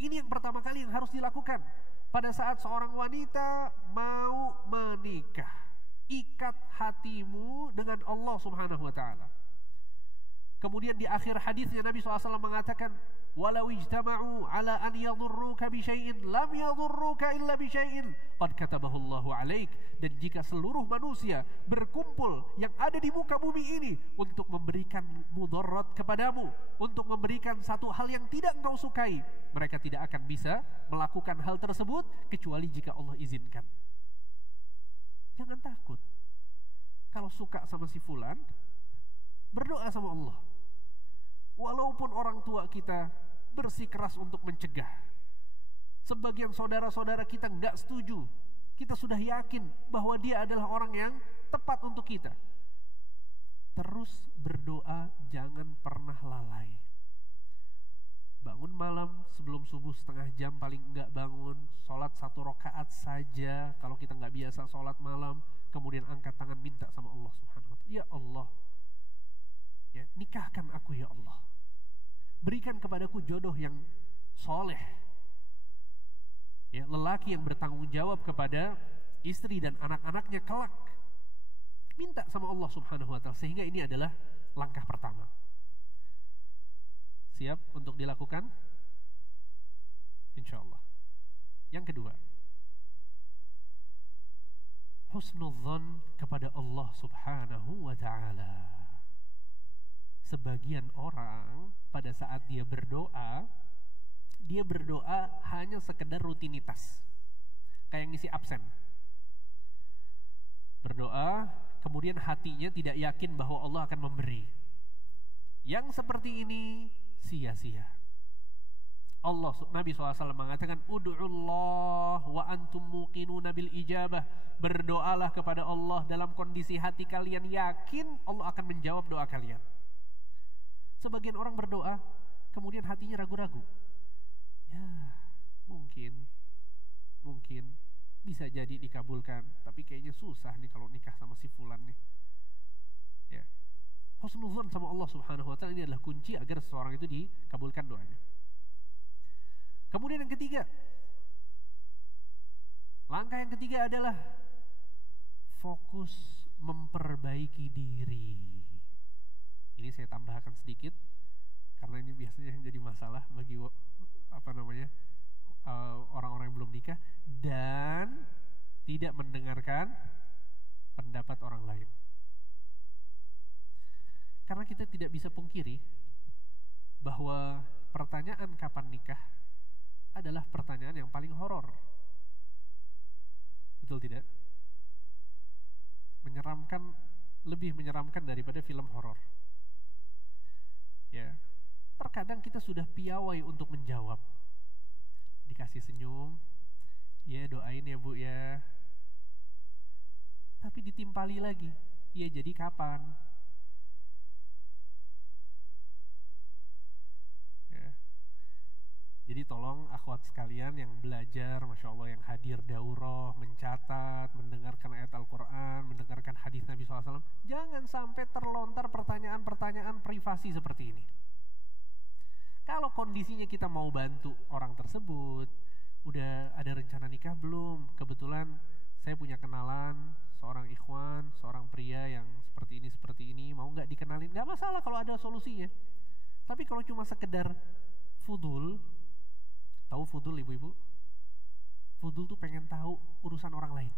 Ini yang pertama kali yang harus dilakukan pada saat seorang wanita mau menikah. Ikat hatimu dengan Allah Subhanahu wa ta'ala. Kemudian di akhir hadisnya Nabi SAW mengatakan, walau ijtama'u ala an yadhurruka bi syai'in lam yadhurruka illa bi syai'in qad katabahu Allahu 'alaik. Dan jika seluruh manusia berkumpul yang ada di muka bumi ini untuk memberikan mudarat kepadamu, untuk memberikan satu hal yang tidak engkau sukai, mereka tidak akan bisa melakukan hal tersebut kecuali jika Allah izinkan. Jangan takut. Kalau suka sama si fulan, berdoa sama Allah. Walaupun orang tua kita bersikeras untuk mencegah, sebagian saudara-saudara kita nggak setuju, kita sudah yakin bahwa dia adalah orang yang tepat untuk kita. Terus berdoa, jangan pernah lalai. Bangun malam sebelum subuh setengah jam paling enggak bangun, sholat 1 rakaat saja kalau kita nggak biasa sholat malam, kemudian angkat tangan minta sama Allah Subhanahu wa ta'ala. Ya Allah, ya, nikahkan aku ya Allah, berikan kepadaku jodoh yang soleh, ya, lelaki yang bertanggung jawab kepada istri dan anak-anaknya kelak. Minta sama Allah Subhanahu wa ta'ala, sehingga ini adalah langkah pertama. Siap untuk dilakukan? Insya Allah. Yang kedua, husnudzon kepada Allah Subhanahu wa ta'ala. Sebagian orang pada saat dia berdoa hanya sekedar rutinitas, kayak ngisi absen. Berdoa, kemudian hatinya tidak yakin bahwa Allah akan memberi. Yang seperti ini sia-sia. Nabi SAW mengatakan, ud'ullah wa antum muqinuna bil ijabah. Berdoalah kepada Allah dalam kondisi hati kalian yakin Allah akan menjawab doa kalian. Sebagian orang berdoa, kemudian hatinya ragu-ragu. Ya, mungkin bisa jadi dikabulkan, tapi kayaknya susah nih kalau nikah sama si fulan nih. Ya. Husnudzon sama Allah Subhanahu wa ta'ala ini adalah kunci agar seseorang itu dikabulkan doanya. Kemudian yang ketiga, langkah yang ketiga adalah fokus memperbaiki diri. Ini saya tambahkan sedikit karena ini biasanya yang jadi masalah bagi orang-orang yang belum nikah dan tidak mendengarkan pendapat orang lain. Karena kita tidak bisa pungkiri bahwa pertanyaan kapan nikah adalah pertanyaan yang paling horor. Betul tidak? Lebih menyeramkan daripada film horor. Ya, terkadang kita sudah piawai untuk menjawab. Dikasih senyum, ya doain ya Bu ya. Tapi ditimpali lagi, ya jadi kapan? Ya. Jadi tolong akhwat sekalian yang belajar, Masya Allah, yang hadir daurah, mencatat, mendengarkan ayat Al-Quran, mendengarkan hadis Nabi SAW, jangan sampai terlontar pertanyaan-pertanyaan privasi seperti ini. Kalau kondisinya kita mau bantu orang tersebut, udah ada rencana nikah belum? Kebetulan saya punya kenalan seorang ikhwan, seorang pria yang seperti ini, mau nggak dikenalin? Nggak masalah kalau ada solusinya. Tapi kalau cuma sekedar fudul, tahu fudul ibu-ibu? Fudul tuh pengen tahu urusan orang lain.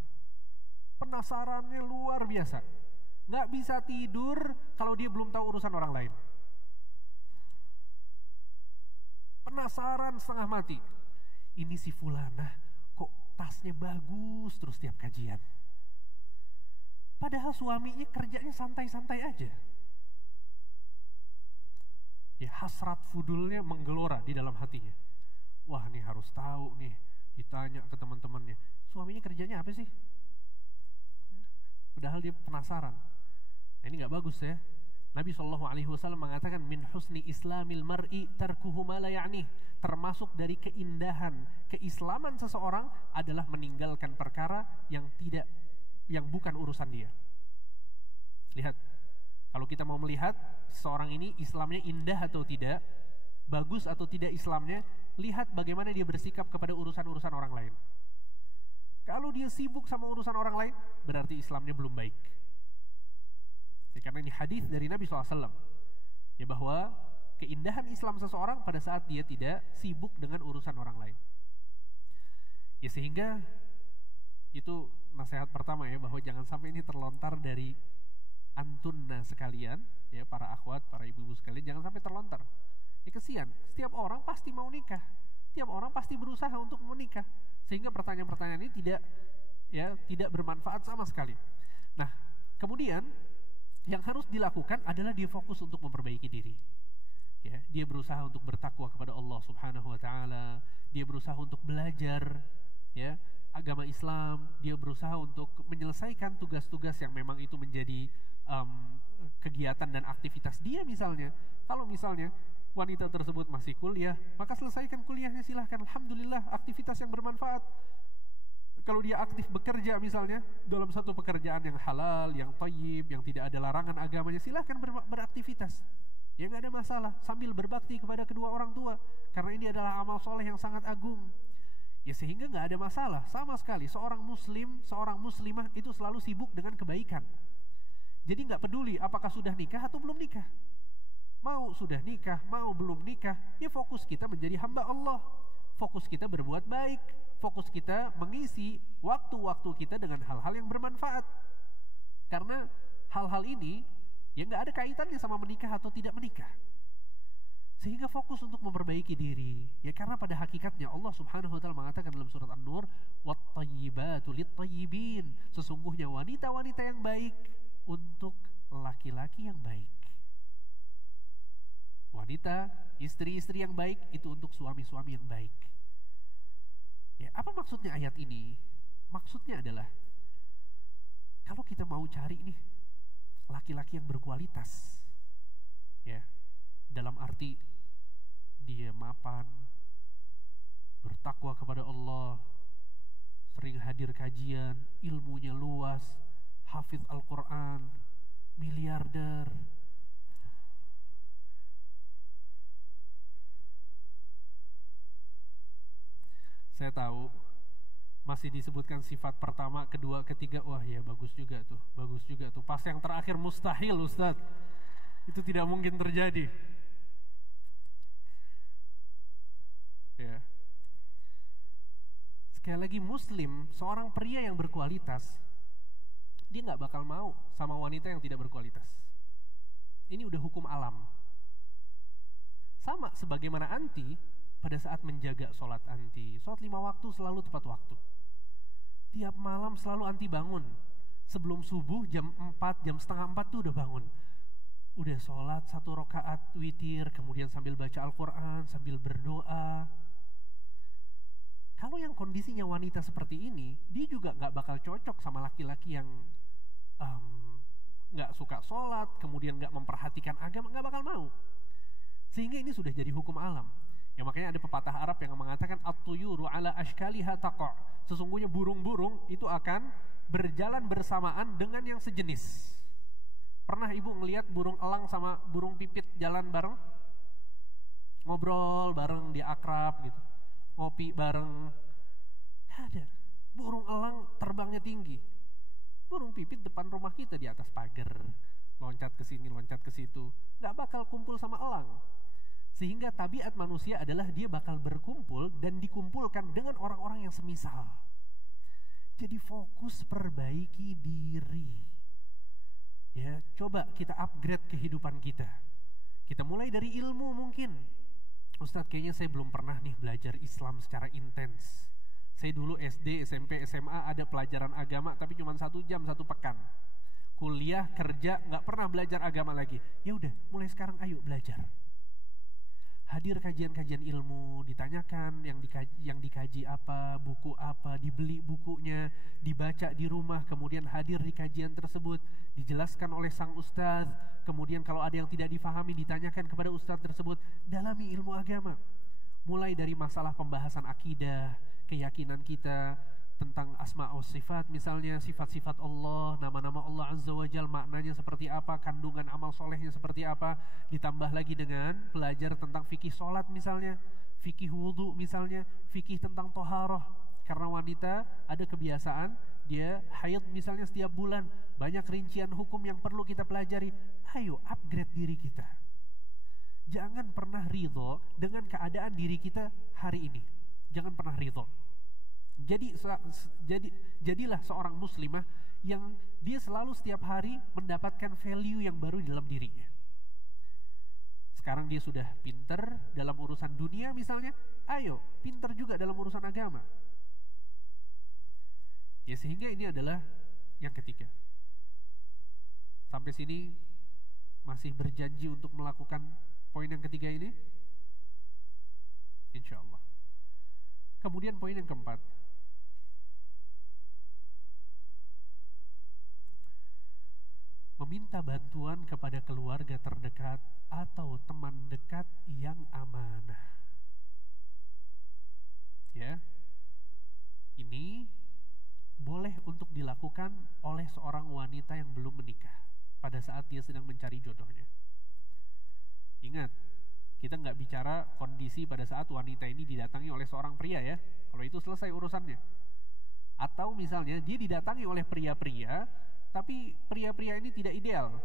Penasarannya luar biasa. Nggak bisa tidur kalau dia belum tahu urusan orang lain. Penasaran setengah mati. Ini si fulanah kok tasnya bagus terus tiap kajian. Padahal suaminya kerjanya santai-santai aja. Ya, hasrat fudulnya menggelora di dalam hatinya. Wah, nih harus tahu nih, ditanya ke teman-temannya. Suaminya kerjanya apa sih? Padahal dia penasaran. Nah, ini nggak bagus ya. Nabi SAW mengatakan min husni islamil mar'i tarkuhu ma la ya'nih. Termasuk dari keindahan keislaman seseorang adalah meninggalkan perkara yang bukan urusan dia. Lihat, kalau kita mau melihat seseorang ini Islamnya indah atau tidak, bagus atau tidak Islamnya, lihat bagaimana dia bersikap kepada urusan-urusan orang lain. Kalau dia sibuk sama urusan orang lain, berarti Islamnya belum baik. Ya, karena ini hadis dari Nabi SAW, ya, bahwa keindahan Islam seseorang pada saat dia tidak sibuk dengan urusan orang lain. Ya, sehingga itu nasihat pertama ya, bahwa jangan sampai ini terlontar dari antunna sekalian, ya, para akhwat, para ibu-ibu sekalian, jangan sampai terlontar. Ya, kesian, setiap orang pasti mau nikah, setiap orang pasti berusaha untuk menikah, sehingga pertanyaan-pertanyaan ini tidak bermanfaat sama sekali. Nah, kemudian yang harus dilakukan adalah dia fokus untuk memperbaiki diri. Ya, dia berusaha untuk bertakwa kepada Allah Subhanahu wa taala, dia berusaha untuk belajar, ya, agama Islam, dia berusaha untuk menyelesaikan tugas-tugas yang memang itu menjadi kegiatan dan aktivitas dia. Misalnya, kalau misalnya wanita tersebut masih kuliah, maka selesaikan kuliahnya, silahkan, alhamdulillah, aktivitas yang bermanfaat. Kalau dia aktif bekerja misalnya dalam satu pekerjaan yang halal, yang thayyib, yang tidak ada larangan agamanya, silahkan beraktivitas, ya, nggak ada masalah, sambil berbakti kepada kedua orang tua, karena ini adalah amal soleh yang sangat agung. Ya, sehingga nggak ada masalah sama sekali. Seorang muslim, seorang muslimah itu selalu sibuk dengan kebaikan. Jadi nggak peduli apakah sudah nikah atau belum nikah. Mau sudah nikah, mau belum nikah, ya fokus kita menjadi hamba Allah. Fokus kita berbuat baik, fokus kita mengisi waktu-waktu kita dengan hal-hal yang bermanfaat. Karena hal-hal ini ya nggak ada kaitannya sama menikah atau tidak menikah. Sehingga fokus untuk memperbaiki diri. Ya, karena pada hakikatnya Allah Subhanahu wa taala mengatakan dalam surat An-Nur, "Wat-thayyibatu lit-thayyibin." Sesungguhnya wanita-wanita yang baik untuk laki-laki yang baik. Wanita, istri-istri yang baik itu untuk suami-suami yang baik. Ya, apa maksudnya ayat ini? Maksudnya adalah kalau kita mau cari nih laki-laki yang berkualitas, ya, dalam arti dia mapan, bertakwa kepada Allah, sering hadir kajian, ilmunya luas, hafidz Al-Quran, miliarder. Saya tahu masih disebutkan sifat pertama, kedua, ketiga. Wah ya, bagus juga tuh. Pas yang terakhir mustahil, Ustadz. Itu tidak mungkin terjadi. Ya. Sekali lagi, muslim, seorang pria yang berkualitas, dia nggak bakal mau sama wanita yang tidak berkualitas. Ini udah hukum alam. Sama sebagaimana anti pada saat menjaga sholat anti. Sholat 5 waktu selalu tepat waktu. Tiap malam selalu anti bangun. Sebelum subuh jam 4, jam setengah 4 tuh udah bangun. Udah sholat 1 rakaat witir, kemudian sambil baca Al-Quran, sambil berdoa. Kalau yang kondisinya wanita seperti ini, dia juga gak bakal cocok sama laki-laki yang gak suka sholat, kemudian gak memperhatikan agama, gak bakal mau. Sehingga ini sudah jadi hukum alam. Ya, makanya ada pepatah Arab yang mengatakan at-tuyuru ala ashkaliha taqa'. Sesungguhnya burung-burung itu akan berjalan bersamaan dengan yang sejenis. Pernah ibu ngelihat burung elang sama burung pipit jalan bareng? Ngobrol bareng, dia akrab gitu. Ngopi bareng. Ada. Burung elang terbangnya tinggi. Burung pipit depan rumah kita di atas pagar. Loncat ke sini, loncat ke situ. Gak bakal kumpul sama elang. Sehingga tabiat manusia adalah dia bakal berkumpul dan dikumpulkan dengan orang-orang yang semisal. Jadi fokus perbaiki diri. Ya, coba kita upgrade kehidupan kita. Kita mulai dari ilmu mungkin. Ustadz, kayaknya saya belum pernah nih belajar Islam secara intens. Saya dulu SD, SMP, SMA ada pelajaran agama tapi cuma 1 jam 1 pekan. Kuliah, kerja, gak pernah belajar agama lagi. Ya udah, mulai sekarang ayo belajar. Hadir kajian-kajian ilmu, ditanyakan yang dikaji apa, buku apa, dibeli bukunya, dibaca di rumah, kemudian hadir di kajian tersebut, dijelaskan oleh sang ustadz, kemudian kalau ada yang tidak difahami ditanyakan kepada ustadz tersebut, dalami ilmu agama. Mulai dari masalah pembahasan akidah, keyakinan kita, tentang asma wa sifat, misalnya sifat-sifat Allah, nama-nama Allah Azza wa Jal, maknanya seperti apa, kandungan amal solehnya seperti apa. Ditambah lagi dengan belajar tentang fikih sholat misalnya, fikih wudu misalnya, fikih tentang toharoh. Karena wanita ada kebiasaan dia haid misalnya setiap bulan, banyak rincian hukum yang perlu kita pelajari. Ayo upgrade diri kita. Jangan pernah ridho dengan keadaan diri kita hari ini. Jangan pernah ridho. Jadilah seorang muslimah yang dia selalu setiap hari mendapatkan value yang baru dalam dirinya. Sekarang dia sudah pinter dalam urusan dunia misalnya, ayo pinter juga dalam urusan agama. Ya, sehingga ini adalah yang ketiga. Sampai sini masih berjanji untuk melakukan poin yang ketiga ini? Insya Allah. Kemudian poin yang keempat, meminta bantuan kepada keluarga terdekat atau teman dekat yang amanah. Ya, ini boleh untuk dilakukan oleh seorang wanita yang belum menikah pada saat dia sedang mencari jodohnya. Ingat, kita nggak bicara kondisi pada saat wanita ini didatangi oleh seorang pria ya. Kalau itu selesai urusannya. Atau misalnya dia didatangi oleh pria-pria, tapi pria-pria ini tidak ideal.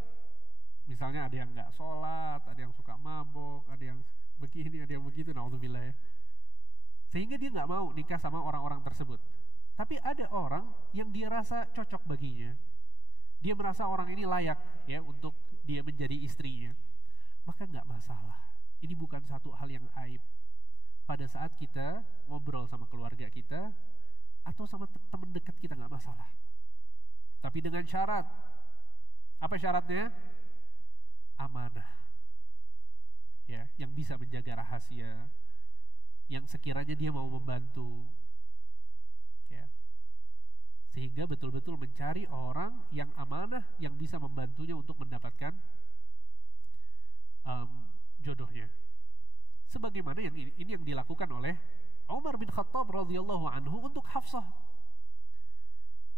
Misalnya ada yang nggak sholat, ada yang suka mabok, ada yang begini, ada yang begitu, naudzubillah ya. Sehingga dia nggak mau nikah sama orang-orang tersebut. Tapi ada orang yang dia rasa cocok baginya. Dia merasa orang ini layak ya untuk dia menjadi istrinya. Maka nggak masalah. Ini bukan satu hal yang aib. Pada saat kita ngobrol sama keluarga kita atau sama teman dekat kita nggak masalah. Tapi dengan syarat. Apa syaratnya? Amanah. Ya, yang bisa menjaga rahasia, yang sekiranya dia mau membantu. Ya. Sehingga betul-betul mencari orang yang amanah yang bisa membantunya untuk mendapatkan jodohnya. Sebagaimana yang ini yang dilakukan oleh Umar bin Khattab radhiyallahu anhu untuk Hafsah.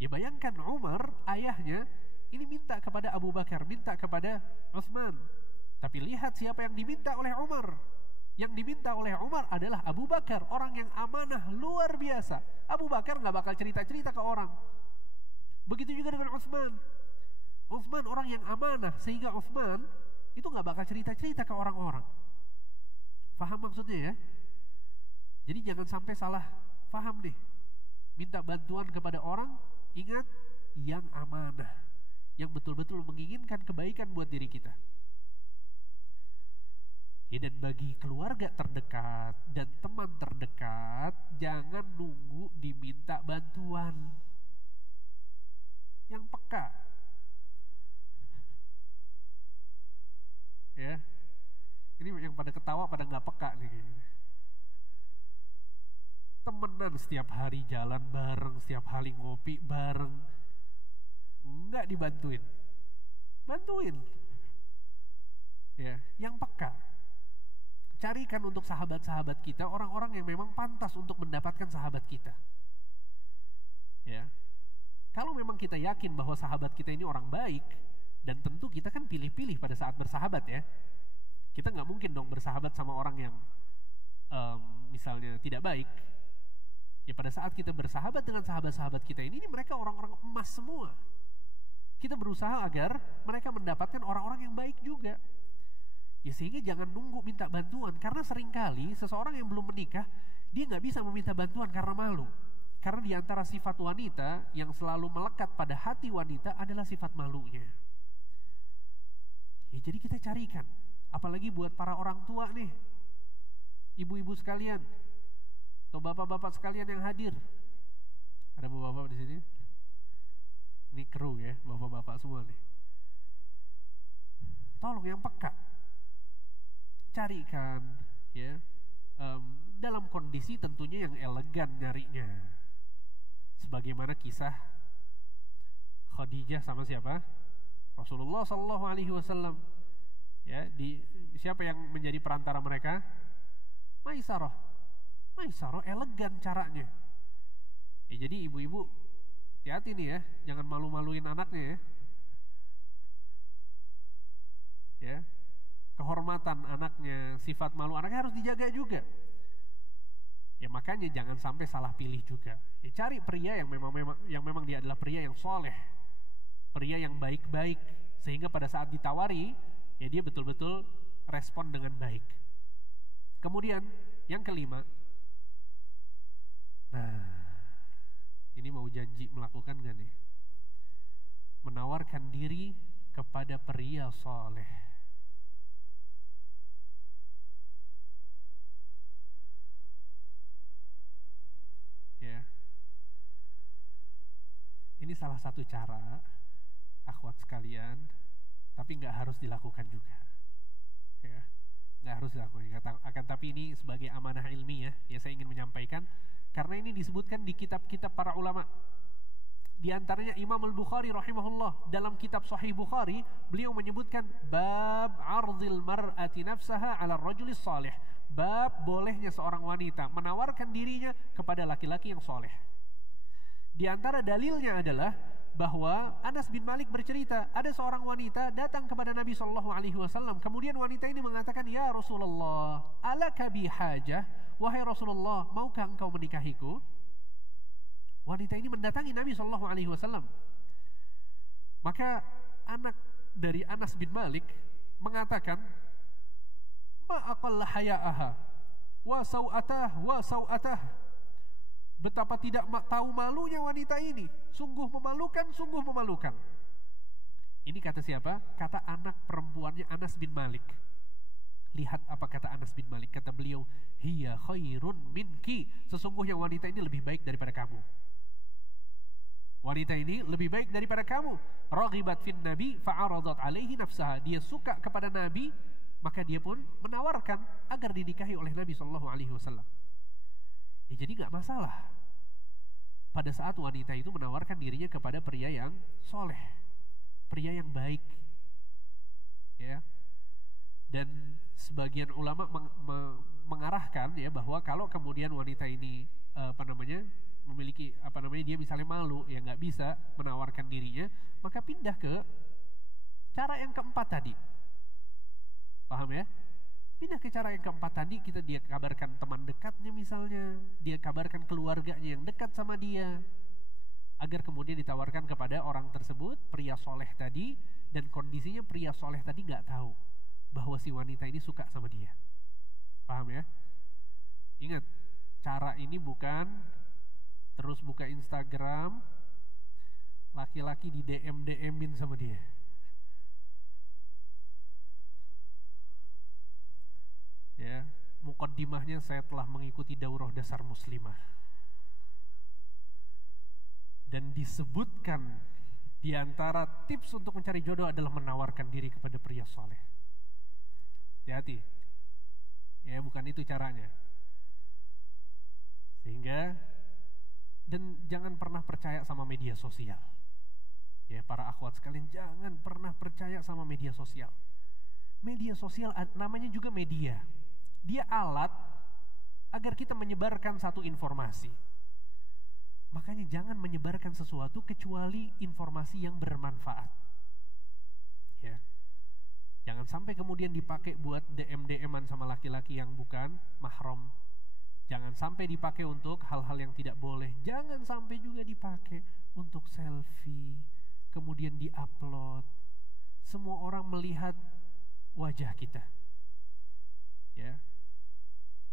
Ya, bayangkan Umar ayahnya ini minta kepada Abu Bakar, minta kepada Utsman. Tapi lihat siapa yang diminta oleh Umar. Yang diminta oleh Umar adalah Abu Bakar, orang yang amanah luar biasa. Abu Bakar gak bakal cerita-cerita ke orang. Begitu juga dengan Utsman. Utsman orang yang amanah, sehingga Utsman itu gak bakal cerita-cerita ke orang-orang. Faham maksudnya ya? Jadi jangan sampai salah faham nih. Minta bantuan kepada orang, ingat yang amanah, yang betul-betul menginginkan kebaikan buat diri kita. Ya, dan bagi keluarga terdekat dan teman terdekat, jangan nunggu diminta bantuan. Yang peka. Ya. Ini yang pada ketawa pada nggak peka nih. Temenan setiap hari jalan bareng, setiap hari ngopi bareng, nggak dibantuin. Bantuin. Ya, yang peka. Carikan untuk sahabat-sahabat kita orang-orang yang memang pantas untuk mendapatkan sahabat kita. Ya. Kalau memang kita yakin bahwa sahabat kita ini orang baik, dan tentu kita kan pilih-pilih pada saat bersahabat ya. Kita nggak mungkin dong bersahabat sama orang yang misalnya tidak baik. Ya, pada saat kita bersahabat dengan sahabat-sahabat kita ini mereka orang-orang emas semua. Kita berusaha agar mereka mendapatkan orang-orang yang baik juga. Ya, sehingga jangan nunggu minta bantuan, karena seringkali seseorang yang belum menikah dia nggak bisa meminta bantuan karena malu. Karena di antara sifat wanita yang selalu melekat pada hati wanita adalah sifat malunya. Ya, jadi kita carikan, apalagi buat para orang tua nih, ibu-ibu sekalian, atau bapak-bapak sekalian yang hadir. Ada bapak-bapak di sini? Ini kru ya, bapak-bapak semua nih. Tolong yang peka. Carikan ya dalam kondisi tentunya yang elegan nyarinya, sebagaimana kisah Khadijah sama siapa? Rasulullah Sallallahu Alaihi Wasallam. Ya, siapa yang menjadi perantara mereka? Maisarah elegan caranya. Ya, jadi ibu-ibu hati-hati nih ya, jangan malu-maluin anaknya ya. Ya, kehormatan anaknya, sifat malu anaknya harus dijaga juga. Ya makanya jangan sampai salah pilih juga. Ya, cari pria yang memang dia adalah pria yang soleh, pria yang baik-baik, sehingga pada saat ditawari ya dia betul-betul respon dengan baik. Kemudian yang kelima, nah ini mau janji melakukan gak nih? Menawarkan diri kepada pria soleh. Ya, ini salah satu cara, akhwat sekalian, tapi nggak harus dilakukan juga. Ya, nggak harus dilakukan. Akan tapi ini sebagai amanah ilmiah, ya saya ingin menyampaikan karena ini disebutkan di kitab-kitab para ulama. Di antaranya Imam Al-Bukhari rahimahullah dalam kitab Sahih Bukhari, beliau menyebutkan bab ardhil mar'ati nafsaha 'ala ar-rajulis salih. Bab bolehnya seorang wanita menawarkan dirinya kepada laki-laki yang soleh. Di antara dalilnya adalah bahwa Anas bin Malik bercerita, ada seorang wanita datang kepada Nabi SAW. Kemudian wanita ini mengatakan, ya Rasulullah, alaka bi hajah, wahai Rasulullah, maukah engkau menikahiku? Wanita ini mendatangi Nabi SAW. Maka anak dari Anas bin Malik mengatakan, ma aqalla haya'aha wa sau'atah. Betapa tidak tahu malunya wanita ini. Sungguh memalukan. Ini kata siapa? Kata anak perempuannya Anas bin Malik. Lihat apa kata Anas bin Malik. Kata beliau, hiya khairun minki. Sesungguhnya wanita ini lebih baik daripada kamu. Wanita ini lebih baik daripada kamu. Raghibat fin nabi fa'aradat alaihi nafsaha. Dia suka kepada Nabi, maka dia pun menawarkan agar dinikahi oleh Nabi SAW. Ya, jadi gak masalah pada saat wanita itu menawarkan dirinya kepada pria yang soleh, pria yang baik, ya. Dan sebagian ulama mengarahkan ya bahwa kalau kemudian wanita ini memiliki dia misalnya malu, ya nggak bisa menawarkan dirinya, maka pindah ke cara yang keempat tadi. Paham ya? Pindah ke cara yang keempat tadi, dia kabarkan teman dekatnya misalnya, dia kabarkan keluarganya yang dekat sama dia, agar kemudian ditawarkan kepada orang tersebut, pria soleh tadi, dan kondisinya pria soleh tadi nggak tahu bahwa si wanita ini suka sama dia. Paham ya? Ingat, cara ini bukan terus buka Instagram, laki-laki di DM-in sama dia. Ya, mukaddimahnya saya telah mengikuti daurah dasar muslimah. Dan disebutkan di antara tips untuk mencari jodoh adalah menawarkan diri kepada pria soleh. Hati-hati. Ya, bukan itu caranya. Sehingga, dan jangan pernah percaya sama media sosial. Ya, para akhwat sekalian, jangan pernah percaya sama media sosial. Media sosial namanya juga media. Dia alat agar kita menyebarkan satu informasi. Makanya jangan menyebarkan sesuatu kecuali informasi yang bermanfaat. Ya. Jangan sampai kemudian dipakai buat DM-an sama laki-laki yang bukan mahram. Jangan sampai dipakai untuk hal-hal yang tidak boleh. Jangan sampai juga dipakai untuk selfie, kemudian diupload. Semua orang melihat wajah kita. Ya.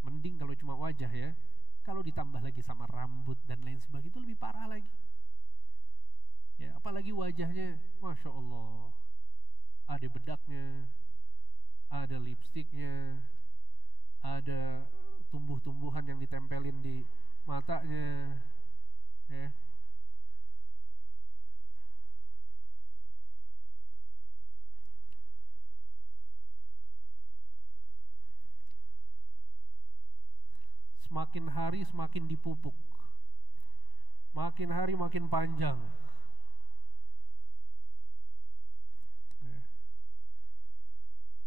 Mending kalau cuma wajah ya. Kalau ditambah lagi sama rambut dan lain sebagainya itu lebih parah lagi. Ya, apalagi wajahnya, Masya Allah, ada bedaknya, ada lipstiknya, ada tumbuh-tumbuhan yang ditempelin di matanya, ya. Semakin hari semakin dipupuk, makin hari makin panjang.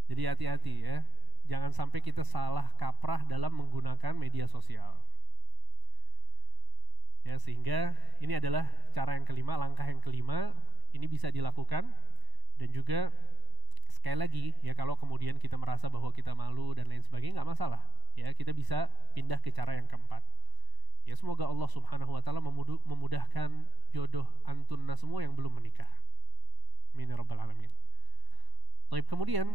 Jadi hati-hati ya, jangan sampai kita salah kaprah dalam menggunakan media sosial. Ya, Ya, sehingga ini adalah cara yang kelima, langkah yang kelima, ini bisa dilakukan. Dan juga sekali lagi ya, kalau kemudian kita merasa bahwa kita malu dan lain sebagainya, nggak masalah ya, kita bisa pindah ke cara yang keempat. Ya, semoga Allah Subhanahu wa taala memudahkan jodoh antunna semua yang belum menikah. Amin ya rabbal alamin. Baik, kemudian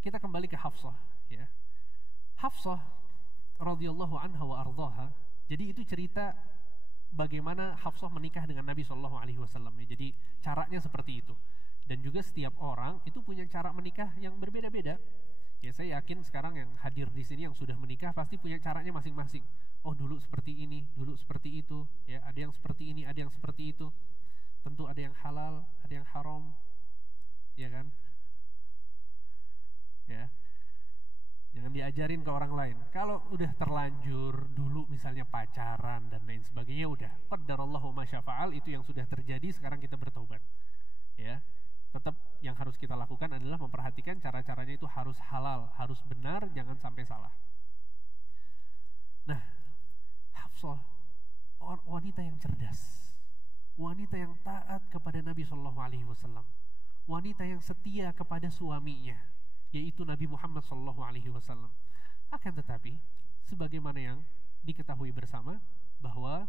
kita kembali ke Hafsah ya. Hafsah radhiyallahu anha wa ardhaha. Jadi itu cerita bagaimana Hafsah menikah dengan Nabi Shallallahu Alaihi Wasallam ya. Jadi caranya seperti itu. Dan juga setiap orang itu punya cara menikah yang berbeda-beda. Ya, saya yakin sekarang yang hadir di sini yang sudah menikah pasti punya caranya masing-masing. Oh, dulu seperti ini, dulu seperti itu. Ya, ada yang seperti ini, ada yang seperti itu. Tentu ada yang halal, ada yang haram, ya kan? Ya. Jangan diajarin ke orang lain. Kalau udah terlanjur dulu misalnya pacaran dan lain sebagainya, udah qadarallahu ma syafa'al, itu yang sudah terjadi, sekarang kita bertaubat. Ya. Tetap yang harus kita lakukan adalah memperhatikan cara-caranya itu harus halal, harus benar, jangan sampai salah. Nah, Hafsah wanita yang cerdas, wanita yang taat kepada Nabi Shallallahu Alaihi Wasallam, wanita yang setia kepada suaminya, yaitu Nabi Muhammad Shallallahu Alaihi Wasallam. Akan tetapi, sebagaimana yang diketahui bersama, bahwa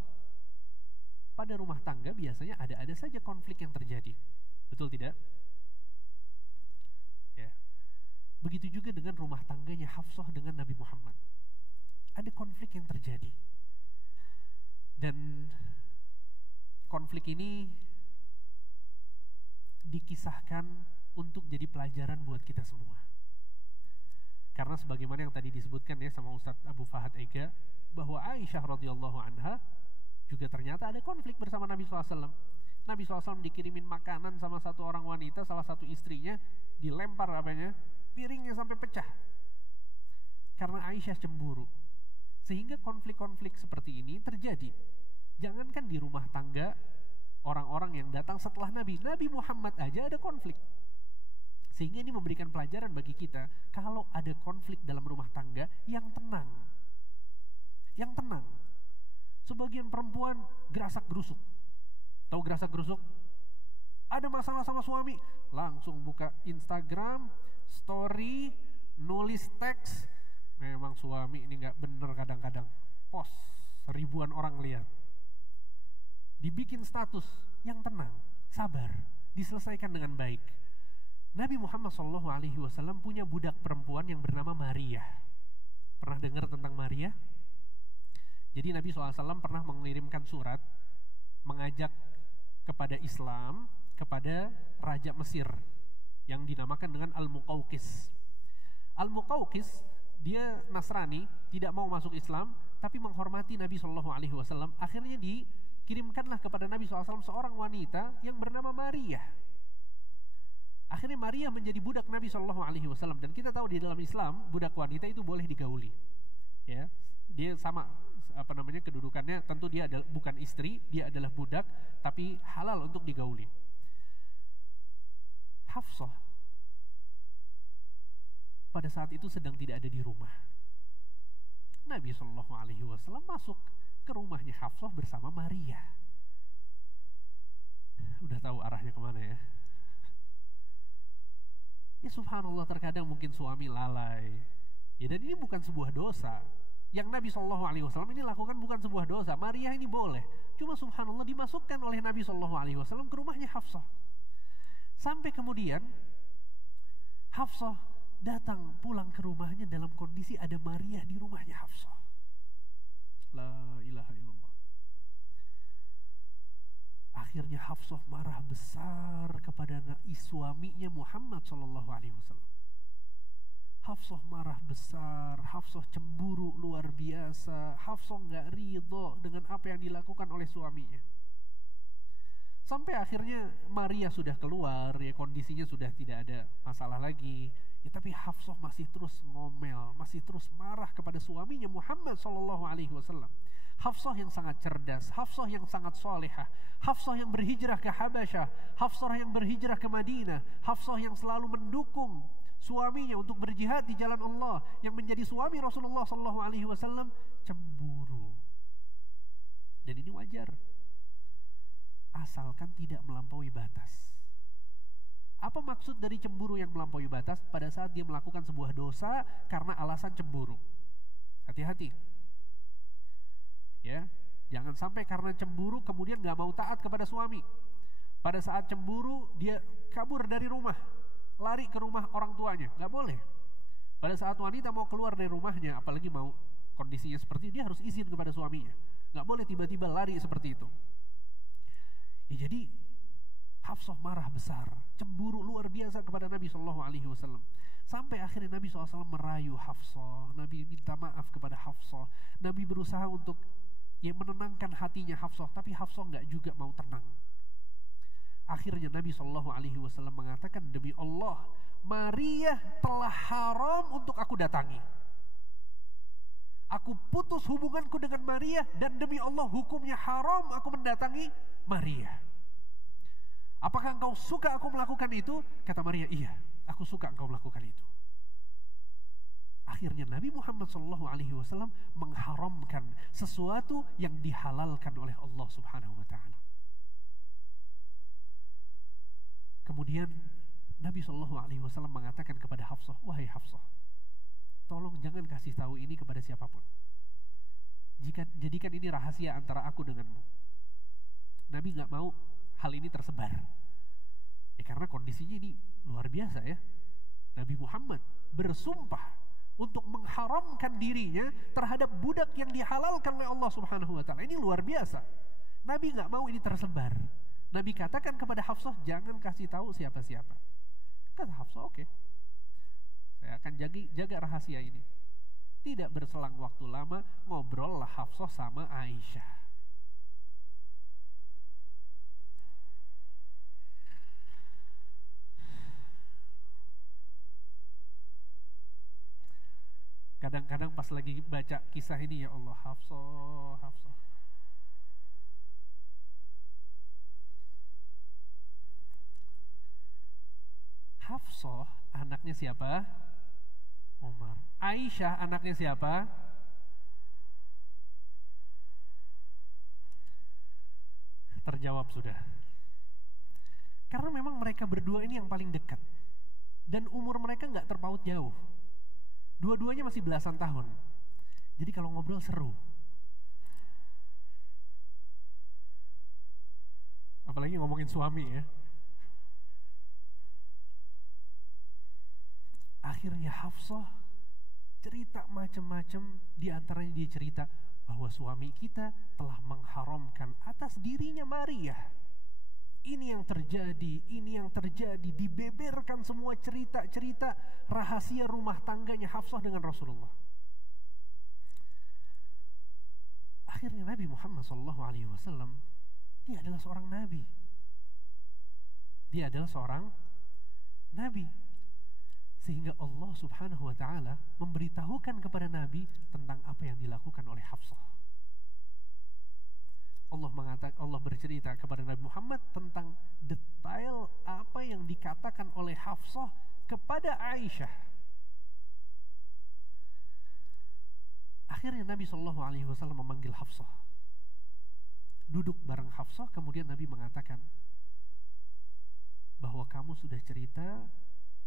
pada rumah tangga biasanya ada saja konflik yang terjadi. Betul tidak? Ya. Begitu juga dengan rumah tangganya Hafsah dengan Nabi Muhammad. Ada konflik yang terjadi. Dan konflik ini dikisahkan untuk jadi pelajaran buat kita semua. Karena sebagaimana yang tadi disebutkan ya sama Ustadz Abu Fahad Ega, bahwa Aisyah radhiyallahu anha juga ternyata ada konflik bersama Nabi SAW. Nabi SAW dikirimin makanan sama satu orang wanita, salah satu istrinya, dilempar piringnya sampai pecah. Karena Aisyah cemburu. Sehingga konflik-konflik seperti ini terjadi. Jangankan di rumah tangga orang-orang yang datang setelah Nabi Muhammad aja ada konflik. Sehingga ini memberikan pelajaran bagi kita, kalau ada konflik dalam rumah tangga, yang tenang. Yang tenang. Sebagian perempuan gerasak-gerusuk. Tahu gerasak-gerusuk? Ada masalah sama suami, langsung buka Instagram, story, nulis teks. Memang suami ini gak bener kadang-kadang. Post, ribuan orang lihat. Dibikin status yang tenang, sabar, diselesaikan dengan baik. Nabi Muhammad SAW punya budak perempuan yang bernama Maria. Pernah dengar tentang Maria? Jadi Nabi SAW pernah mengirimkan surat mengajak kepada Islam kepada Raja Mesir yang dinamakan dengan Al-Muqawqis. Al-Muqawqis dia Nasrani, tidak mau masuk Islam, tapi menghormati Nabi SAW. Akhirnya dikirimkanlah kepada Nabi SAW seorang wanita yang bernama Maria. Akhirnya Maria menjadi budak Nabi SAW. Dan kita tahu di dalam Islam budak wanita itu boleh digauli. Ya, dia sama kedudukannya, tentu dia adalah bukan istri, dia adalah budak, tapi halal untuk digauli. Hafsah pada saat itu sedang tidak ada di rumah. Nabi SAW masuk ke rumahnya Hafsah bersama Maria. Udah tahu arahnya kemana ya? Ya subhanallah, terkadang mungkin suami lalai. Ya, dan ini bukan sebuah dosa. Yang Nabi SAW ini lakukan bukan sebuah dosa. Maria ini boleh. Cuma subhanallah dimasukkan oleh Nabi SAW ke rumahnya Hafsah. Sampai kemudian Hafsah datang pulang ke rumahnya dalam kondisi ada Maria di rumahnya Hafsah. La ilaha illallah. Akhirnya Hafsah marah besar kepada suaminya Muhammad SAW. Hafsah marah besar, Hafsah cemburu luar biasa, Hafsah gak ridho dengan apa yang dilakukan oleh suaminya. Sampai akhirnya Maria sudah keluar, ya kondisinya sudah tidak ada masalah lagi. Ya, tapi Hafsah masih terus ngomel, masih terus marah kepada suaminya Muhammad SAW. Hafsah yang sangat cerdas, Hafsah yang sangat solehah, Hafsah yang berhijrah ke Habasyah, Hafsah yang berhijrah ke Madinah, Hafsah yang selalu mendukung suaminya untuk berjihad di jalan Allah, yang menjadi suami Rasulullah SAW, cemburu. Dan ini wajar, asalkan tidak melampaui batas. Apa maksud dari cemburu yang melampaui batas? Pada saat dia melakukan sebuah dosa karena alasan cemburu. Hati-hati. Ya, jangan sampai karena cemburu kemudian gak mau taat kepada suami. Pada saat cemburu dia kabur dari rumah, lari ke rumah orang tuanya. Gak boleh. Pada saat wanita mau keluar dari rumahnya, apalagi mau kondisinya seperti itu, dia harus izin kepada suaminya. Gak boleh tiba-tiba lari seperti itu. Ya, jadi Hafsah marah besar, cemburu luar biasa kepada Nabi SAW. Sampai akhirnya Nabi SAW merayu Hafsah. Nabi minta maaf kepada Hafsah. Nabi berusaha untuk menenangkan hatinya Hafsah, tapi Hafsah nggak juga mau tenang. Akhirnya Nabi SAW mengatakan, demi Allah, Maria telah haram untuk aku datangi. Aku putus hubunganku dengan Maria, dan demi Allah hukumnya haram aku mendatangi Maria. Apakah engkau suka aku melakukan itu? Kata Maria, iya, aku suka engkau melakukan itu. Akhirnya Nabi Muhammad SAW mengharamkan sesuatu yang dihalalkan oleh Allah Subhanahu wa Ta'ala. Kemudian Nabi SAW mengatakan kepada Hafsah, wahai Hafsah, tolong jangan kasih tahu ini kepada siapapun. Jadikan ini rahasia antara aku denganmu. Nabi gak mau hal ini tersebar. Ya karena kondisinya ini luar biasa ya. Nabi Muhammad bersumpah untuk mengharamkan dirinya terhadap budak yang dihalalkan oleh Allah Subhanahu wa Ta'ala. Ini luar biasa. Nabi gak mau ini tersebar. Nabi katakan kepada Hafsah, jangan kasih tahu siapa-siapa. Kata Hafsah, oke. Saya akan jaga rahasia ini. Tidak berselang waktu lama, ngobrol lah Hafsah sama Aisyah. Kadang-kadang pas lagi baca kisah ini, ya Allah, Hafsah. Hafsah anaknya siapa? Umar. Aisyah anaknya siapa? Terjawab sudah. Karena memang mereka berdua ini yang paling dekat. Dan umur mereka gak terpaut jauh. Dua-duanya masih belasan tahun. Jadi kalau ngobrol seru. Apalagi ngomongin suami ya. Akhirnya Hafsah cerita macam-macam. Di antaranya dia cerita bahwa suami kita telah mengharamkan atas dirinya Maria. Ini yang terjadi, dibeberkan semua cerita-cerita rahasia rumah tangganya Hafsah dengan Rasulullah. Akhirnya Nabi Muhammad SAW, dia adalah seorang nabi. Dia adalah seorang nabi. Sehingga Allah Subhanahu wa Ta'ala memberitahukan kepada Nabi tentang apa yang dilakukan oleh Hafsah. Allah bercerita kepada Nabi Muhammad tentang detail apa yang dikatakan oleh Hafsah kepada Aisyah. Akhirnya Nabi SAW memanggil Hafsah. Duduk bareng Hafsah, kemudian Nabi mengatakan bahwa kamu sudah cerita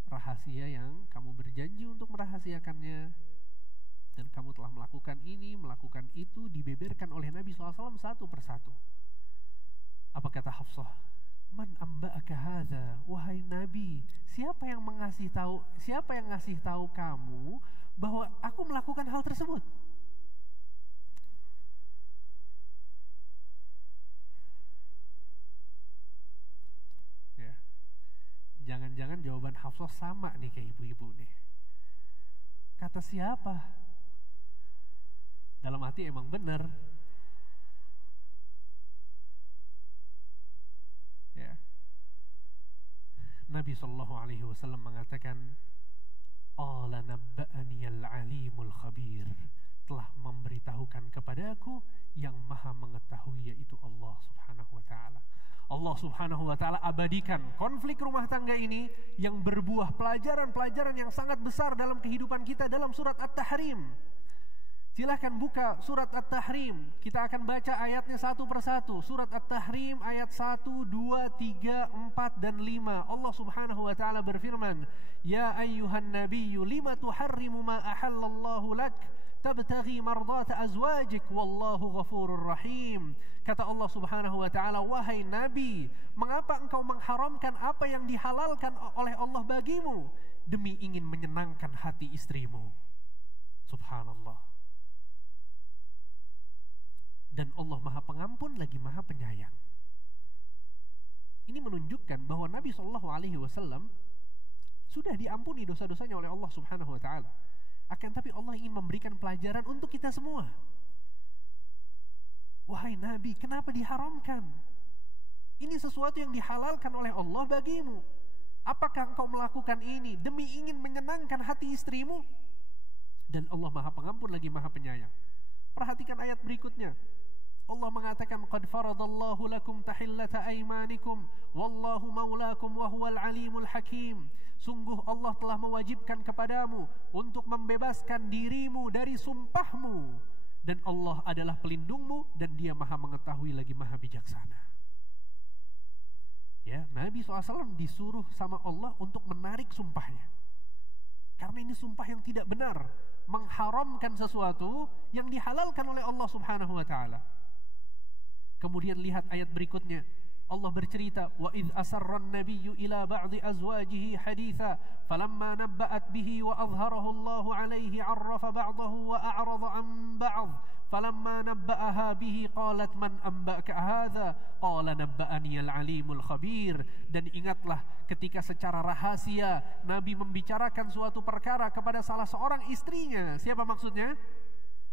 rahasia yang kamu berjanji untuk merahasiakannya, dan kamu telah melakukan ini, melakukan itu, dibeberkan oleh Nabi SAW satu persatu. Apa kata Hafsah? Man amba'aka hadza, wahai Nabi, siapa yang ngasih tahu kamu bahwa aku melakukan hal tersebut? Ya. Jangan-jangan jawaban Hafsah sama nih kayak ibu-ibu nih. Kata siapa? Dalam hati emang benar. Ya. Nabi SAW mengatakan, qala nabba'ani al-alimul khabir, telah memberitahu memberitahukan kepadaku yang maha mengetahui, yaitu Allah subhanahu wa ta'ala. Allah subhanahu wa ta'ala abadikan konflik rumah tangga ini yang berbuah pelajaran-pelajaran yang sangat besar dalam kehidupan kita dalam surat At-Tahrim. Silahkan buka surat At-Tahrim. Kita akan baca ayatnya satu persatu. Surat At-Tahrim ayat 1, 2, 3, 4, dan 5. Allah subhanahu wa ta'ala berfirman, Ya ayyuhan nabiyyu lima tuharrimu ma ahallallahu lak tabtaghi mardata azwajik wallahu ghafurur rahim. Kata Allah subhanahu wa ta'ala, wahai Nabi, mengapa engkau mengharamkan apa yang dihalalkan oleh Allah bagimu demi ingin menyenangkan hati istrimu? Subhanallah. Dan Allah maha pengampun lagi maha penyayang. Ini menunjukkan bahwa Nabi SAW sudah diampuni dosa-dosanya oleh Allah subhanahu wa ta'ala. Akan tapi Allah ingin memberikan pelajaran untuk kita semua. Wahai Nabi, kenapa diharamkan? Ini sesuatu yang dihalalkan oleh Allah bagimu. Apakah engkau melakukan ini demi ingin menyenangkan hati istrimu? Dan Allah maha pengampun lagi maha penyayang. Perhatikan ayat berikutnya. Allah mengatakan, qad faradallahu lakum tahillata aymanikum wallahu maulakum wa huwal alimul hakim. Sungguh Allah telah mewajibkan kepadamu untuk membebaskan dirimu dari sumpahmu, dan Allah adalah pelindungmu dan Dia maha mengetahui lagi maha bijaksana. Ya, Nabi SAW disuruh sama Allah untuk menarik sumpahnya, karena ini sumpah yang tidak benar, mengharamkan sesuatu yang dihalalkan oleh Allah subhanahu wa ta'ala. Kemudian lihat ayat berikutnya. Allah bercerita, wa idh asarra an-nabiyyu ila ba'dhi azwajihi haditha falamma nabba'at bihi wa adhharahu Allah 'alayhi 'arrafa ba'dahu wa a'rada 'an ba'd falamma nabba'aha bihi qalat man anba'aka hadha qala nabba'ani al-'alimul khabir. Dan ingatlah ketika secara rahasia Nabi membicarakan suatu perkara kepada salah seorang istrinya. Siapa maksudnya?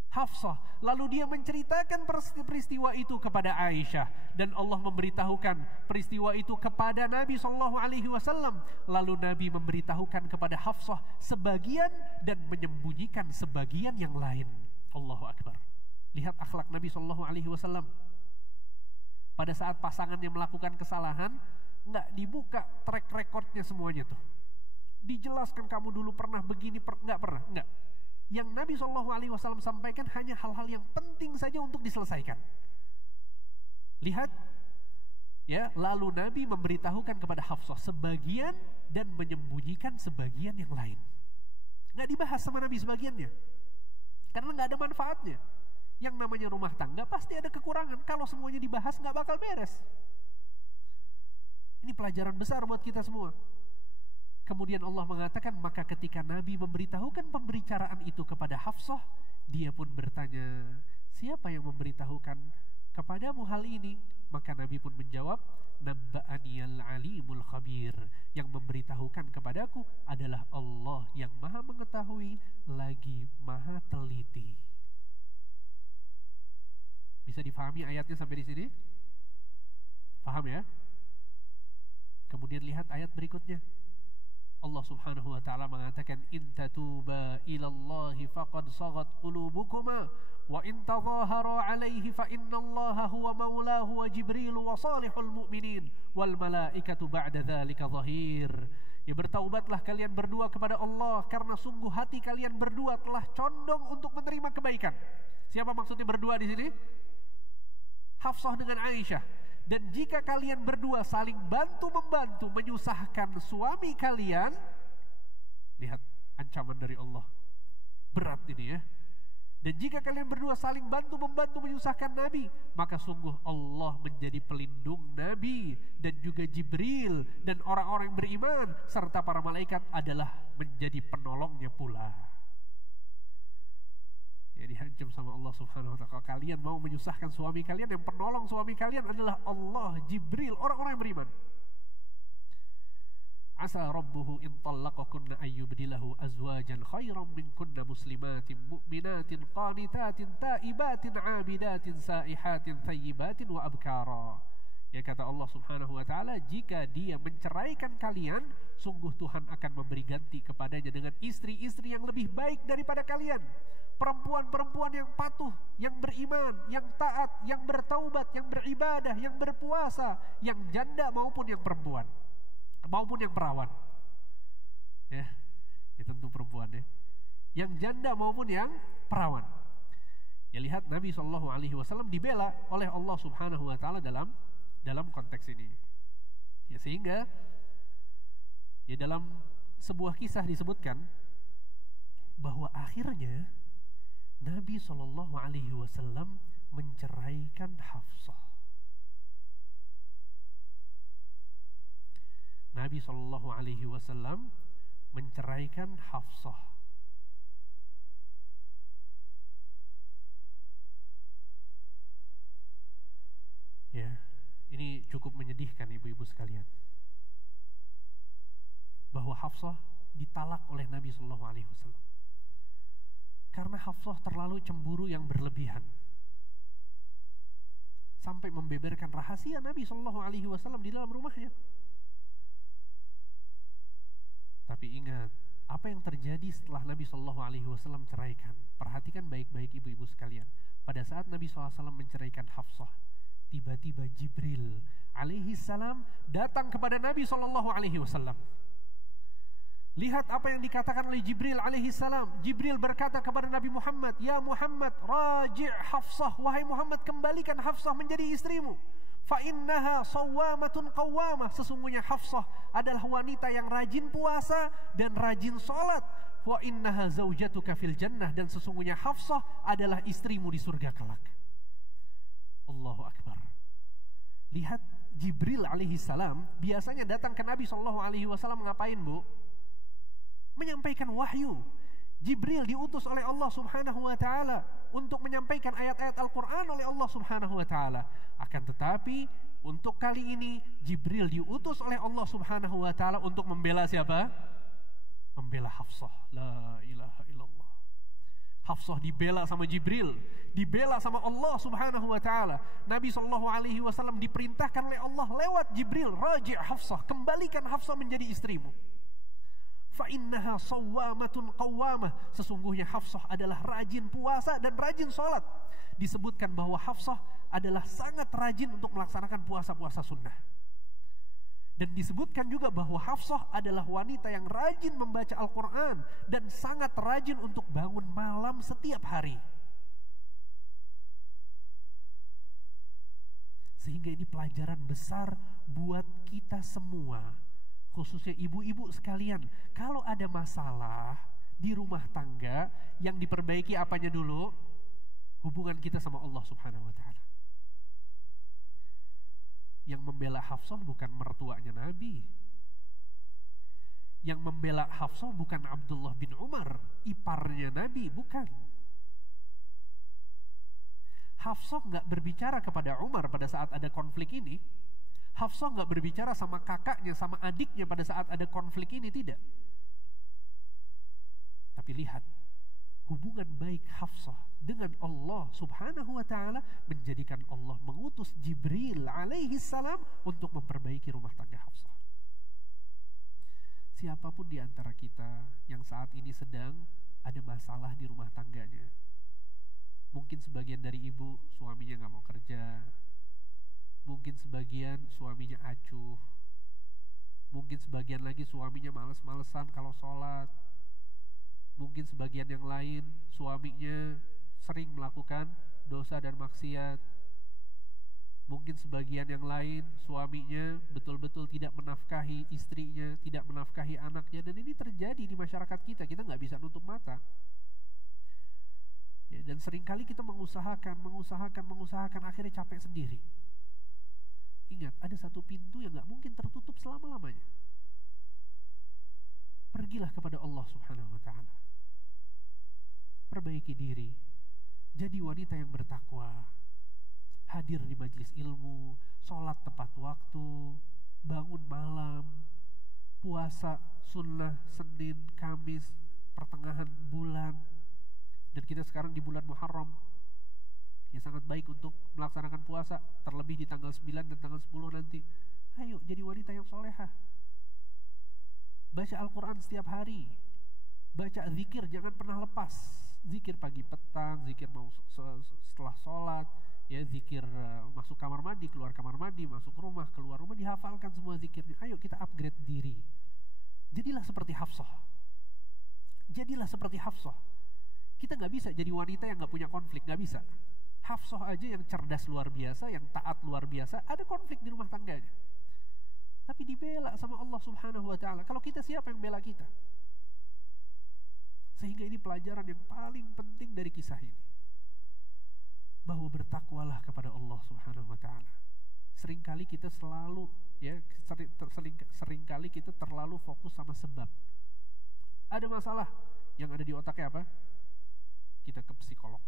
Hafsah. Lalu dia menceritakan peristiwa itu kepada Aisyah, dan Allah memberitahukan peristiwa itu kepada Nabi SAW. Lalu Nabi memberitahukan kepada Hafsah sebagian dan menyembunyikan sebagian yang lain. Allahu Akbar. Lihat akhlak Nabi SAW. Pada saat pasangannya melakukan kesalahan, nggak dibuka track recordnya semuanya tuh. Dijelaskan kamu dulu pernah begini, nggak pernah, nggak. Yang Nabi SAW sampaikan hanya hal-hal yang penting saja untuk diselesaikan. Lihat, ya, lalu Nabi memberitahukan kepada Hafsah sebagian dan menyembunyikan sebagian yang lain. Nggak dibahas sama Nabi sebagiannya, karena nggak ada manfaatnya. Yang namanya rumah tangga pasti ada kekurangan. Kalau semuanya dibahas nggak bakal beres. Ini pelajaran besar buat kita semua. Kemudian Allah mengatakan, maka ketika Nabi memberitahukan pembicaraan itu kepada Hafsah, dia pun bertanya, siapa yang memberitahukan kepadamu hal ini? Maka Nabi pun menjawab, nabba'aniyal alimul khabir. Yang memberitahukan kepadaku adalah Allah yang maha mengetahui lagi maha teliti. Bisa difahami ayatnya sampai di sini? Paham ya? Kemudian lihat ayat berikutnya. Allah subhanahu wa ta'ala mengatakan, in tatuba ilallahi faqad sagat qulubukuma wa in tadhahara alaihi fa innallaha huwa maulahu wa jibrilu wa salihul mu'minin wal malaikatu ba'da dhalika zahir. Ya, bertaubatlah kalian berdua kepada Allah, karena sungguh hati kalian berdua telah condong untuk menerima kebaikan. Siapa maksudnya berdua di sini? Hafsah dengan Aisyah. Dan jika kalian berdua saling bantu-membantu menyusahkan suami kalian, lihat ancaman dari Allah. Berat ini ya. Dan jika kalian berdua saling bantu-membantu menyusahkan Nabi, maka sungguh Allah menjadi pelindung Nabi dan juga Jibril dan orang-orang yang beriman serta para malaikat adalah menjadi penolongnya pula. Ya, dihancam sama Allah subhanahu wa ta'ala. Kalau kalian mau menyusahkan suami kalian, yang penolong suami kalian adalah Allah, Jibril, orang-orang yang beriman. Asa rabbuhu in tallaqakunna ayyubdilahu azwajan khairan minkunna muslimatin mu'minatin qanitatin taibatin abidatin saihatin thayyibatin wa abkara. Ya, kata Allah Subhanahu wa taala, jika dia menceraikan kalian, sungguh Tuhan akan memberi ganti kepadanya dengan istri-istri yang lebih baik daripada kalian. Perempuan-perempuan yang patuh, yang beriman, yang taat, yang bertaubat, yang beribadah, yang berpuasa, yang janda maupun yang perempuan, maupun yang perawan. Ya, tentu perempuan ya. Yang janda maupun yang perawan. Ya, lihat Nabi SAW dibela oleh Allah Subhanahu wa taala dalam konteks ini. Ya, sehingga ya dalam sebuah kisah disebutkan bahwa akhirnya Nabi SAW menceraikan Hafsah. Nabi SAW menceraikan Hafsah. Ya, ini cukup menyedihkan ibu-ibu sekalian, bahwa Hafsah ditalak oleh Nabi SAW karena Hafsah terlalu cemburu yang berlebihan, sampai membeberkan rahasia Nabi SAW di dalam rumahnya. Tapi ingat, apa yang terjadi setelah Nabi SAW ceraikan? Perhatikan baik-baik ibu-ibu sekalian. Pada saat Nabi SAW menceraikan Hafsah, tiba-tiba Jibril alaihi salam datang kepada Nabi SAW. Lihat apa yang dikatakan oleh Jibril alaihi salam. Jibril berkata kepada Nabi Muhammad, "Ya Muhammad, raji' Hafsah, wahai Muhammad, kembalikan Hafsah menjadi istrimu. Fa innaha sawwamatun qawwamah, sesungguhnya Hafsah adalah wanita yang rajin puasa dan rajin salat. Wa innaha zaujatuka fil jannah, dan sesungguhnya Hafsah adalah istrimu di surga kelak." Allahu akbar. Lihat, Jibril alaihi salam biasanya datang ke Nabi SAW ngapain, Bu? Menyampaikan wahyu. Jibril diutus oleh Allah Subhanahu wa taala untuk menyampaikan ayat-ayat Al-Qur'an oleh Allah Subhanahu wa taala. Akan tetapi untuk kali ini Jibril diutus oleh Allah Subhanahu wa taala untuk membela siapa? Membela Hafsah. La ilaha illallah. Hafsah dibela sama Jibril, dibela sama Allah Subhanahu wa taala. Nabi SAW diperintahkan oleh Allah lewat Jibril, raji' Hafsah, kembalikan Hafsah menjadi istrimu. Fa innaha sawwamatun qawwamah, sesungguhnya Hafsah adalah rajin puasa dan rajin salat. Disebutkan bahwa Hafsah adalah sangat rajin untuk melaksanakan puasa-puasa sunnah. Dan disebutkan juga bahwa Hafsah adalah wanita yang rajin membaca Al-Quran dan sangat rajin untuk bangun malam setiap hari. Sehingga ini pelajaran besar buat kita semua, khususnya ibu-ibu sekalian. Kalau ada masalah di rumah tangga, yang diperbaiki apanya dulu? Hubungan kita sama Allah Subhanahu wa taala. Yang membela Hafsah bukan mertuanya Nabi. Yang membela Hafsah bukan Abdullah bin Umar, iparnya Nabi, bukan. Hafsah nggak berbicara kepada Umar pada saat ada konflik ini. Hafsah nggak berbicara sama kakaknya, sama adiknya pada saat ada konflik ini, tidak. Tapi lihat, hubungan baik Hafsah dengan Allah Subhanahu wa ta'ala menjadikan Allah mengutus Jibril alaihi salam untuk memperbaiki rumah tangga Hafsah. Siapapun di antara kita yang saat ini sedang ada masalah di rumah tangganya, mungkin sebagian dari ibu suaminya nggak mau kerja, mungkin sebagian suaminya acuh, mungkin sebagian lagi suaminya males-malesan kalau sholat, mungkin sebagian yang lain suaminya sering melakukan dosa dan maksiat, mungkin sebagian yang lain suaminya betul-betul tidak menafkahi istrinya, tidak menafkahi anaknya. Dan ini terjadi di masyarakat kita nggak bisa nutup mata ya, dan seringkali kita mengusahakan, akhirnya capek sendiri. Ingat, ada satu pintu yang gak mungkin tertutup selama-lamanya. Pergilah kepada Allah Subhanahu wa ta'ala, perbaiki diri, jadi wanita yang bertakwa, hadir di majelis ilmu, sholat tepat waktu, bangun malam, puasa sunnah Senin, Kamis, pertengahan bulan. Dan kita sekarang di bulan Muharram Ya sangat baik untuk melaksanakan puasa, terlebih di tanggal 9 dan tanggal 10 nanti. Ayo jadi wanita yang solehah. Baca Al-Quran setiap hari, baca zikir, jangan pernah lepas. Zikir pagi petang, zikir mau setelah sholat, ya zikir masuk kamar mandi, keluar kamar mandi, masuk rumah, keluar rumah, dihafalkan semua zikirnya. Ayo kita upgrade diri. Jadilah seperti Hafsah. Jadilah seperti Hafsah. Kita gak bisa jadi wanita yang gak punya konflik, gak bisa. Hafsah aja yang cerdas luar biasa, yang taat luar biasa, ada konflik di rumah tangganya, tapi dibela sama Allah Subhanahu wa ta'ala. Kalau kita, siapa yang bela kita? Sehingga ini pelajaran yang paling penting dari kisah ini, bahwa bertakwalah kepada Allah Subhanahu wa ta'ala. Seringkali kita selalu seringkali kita terlalu fokus sama sebab. Ada masalah, yang ada di otaknya apa? Kita ke psikolog.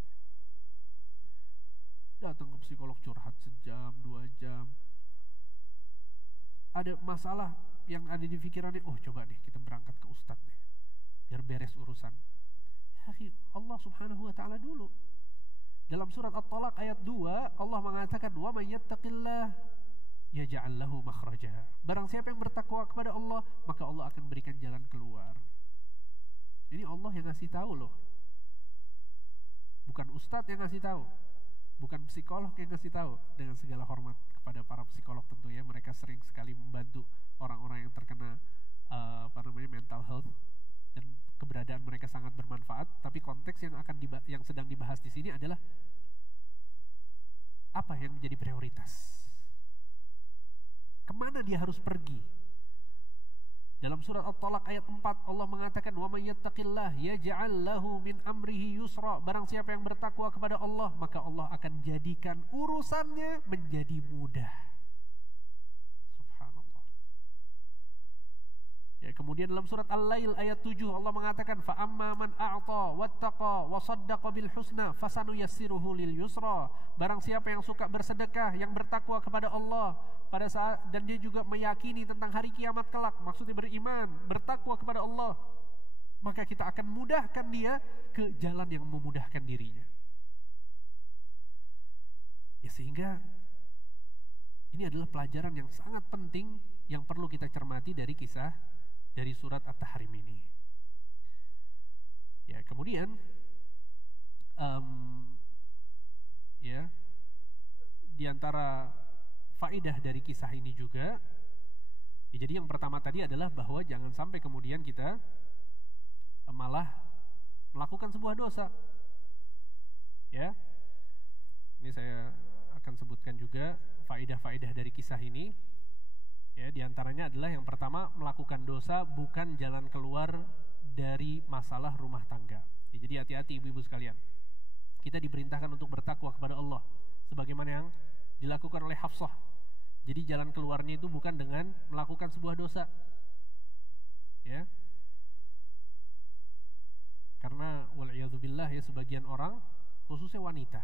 Datang ke psikolog, curhat sejam, 2 jam. Ada masalah yang ada di pikirannya, oh coba nih kita berangkat ke ustadz nih, biar beres urusan. Ya akhi, Allah Subhanahu wa ta'ala dulu. Dalam surat At-Talaq ayat 2, Allah mengatakan, wa may yattaqillah yaj'al lahu makhraja. Barang siapa yang bertakwa kepada Allah, maka Allah akan berikan jalan keluar. Ini Allah yang ngasih tahu loh. Bukan ustadz yang ngasih tahu, bukan psikolog yang ngasih tahu. Dengan segala hormat kepada para psikolog tentunya, mereka sering sekali membantu orang-orang yang terkena mental health, dan keberadaan mereka sangat bermanfaat. Tapi konteks yang sedang dibahas di sini adalah apa yang menjadi prioritas, kemana dia harus pergi. Dalam surat At-Talaq ayat 4, Allah mengatakan, wa may yattaqillah yaj'al lahu min amrihi yusra. Barang siapa yang bertakwa kepada Allah, maka Allah akan jadikan urusannya menjadi mudah. Subhanallah. Ya, kemudian dalam surat Al-Lail ayat 7, Allah mengatakan, fa amma man a'ta wattaqa wa saddaqa bil husna fasanuyassiruhu lil yusra. Barang siapa yang suka bersedekah, yang bertakwa kepada Allah pada saat, dan dia juga meyakini tentang hari kiamat kelak, maksudnya beriman, bertakwa kepada Allah, maka kita akan mudahkan dia ke jalan yang memudahkan dirinya. Ya, sehingga ini adalah pelajaran yang sangat penting yang perlu kita cermati dari kisah dari surat At-Tahrim ini. Ya, kemudian di antara faedah dari kisah ini juga, ya, jadi yang pertama tadi adalah bahwa jangan sampai kemudian kita malah melakukan sebuah dosa. Ya, ini saya akan sebutkan juga faedah-faedah dari kisah ini. Ya, di antaranya adalah yang pertama, melakukan dosa bukan jalan keluar dari masalah rumah tangga. Ya, jadi hati-hati ibu-ibu sekalian. Kita diperintahkan untuk bertakwa kepada Allah, sebagaimana yang dilakukan oleh Hafsah. Jadi jalan keluarnya itu bukan dengan melakukan sebuah dosa. Ya. Karena wal'iyadzubillah, ya, sebagian orang, khususnya wanita,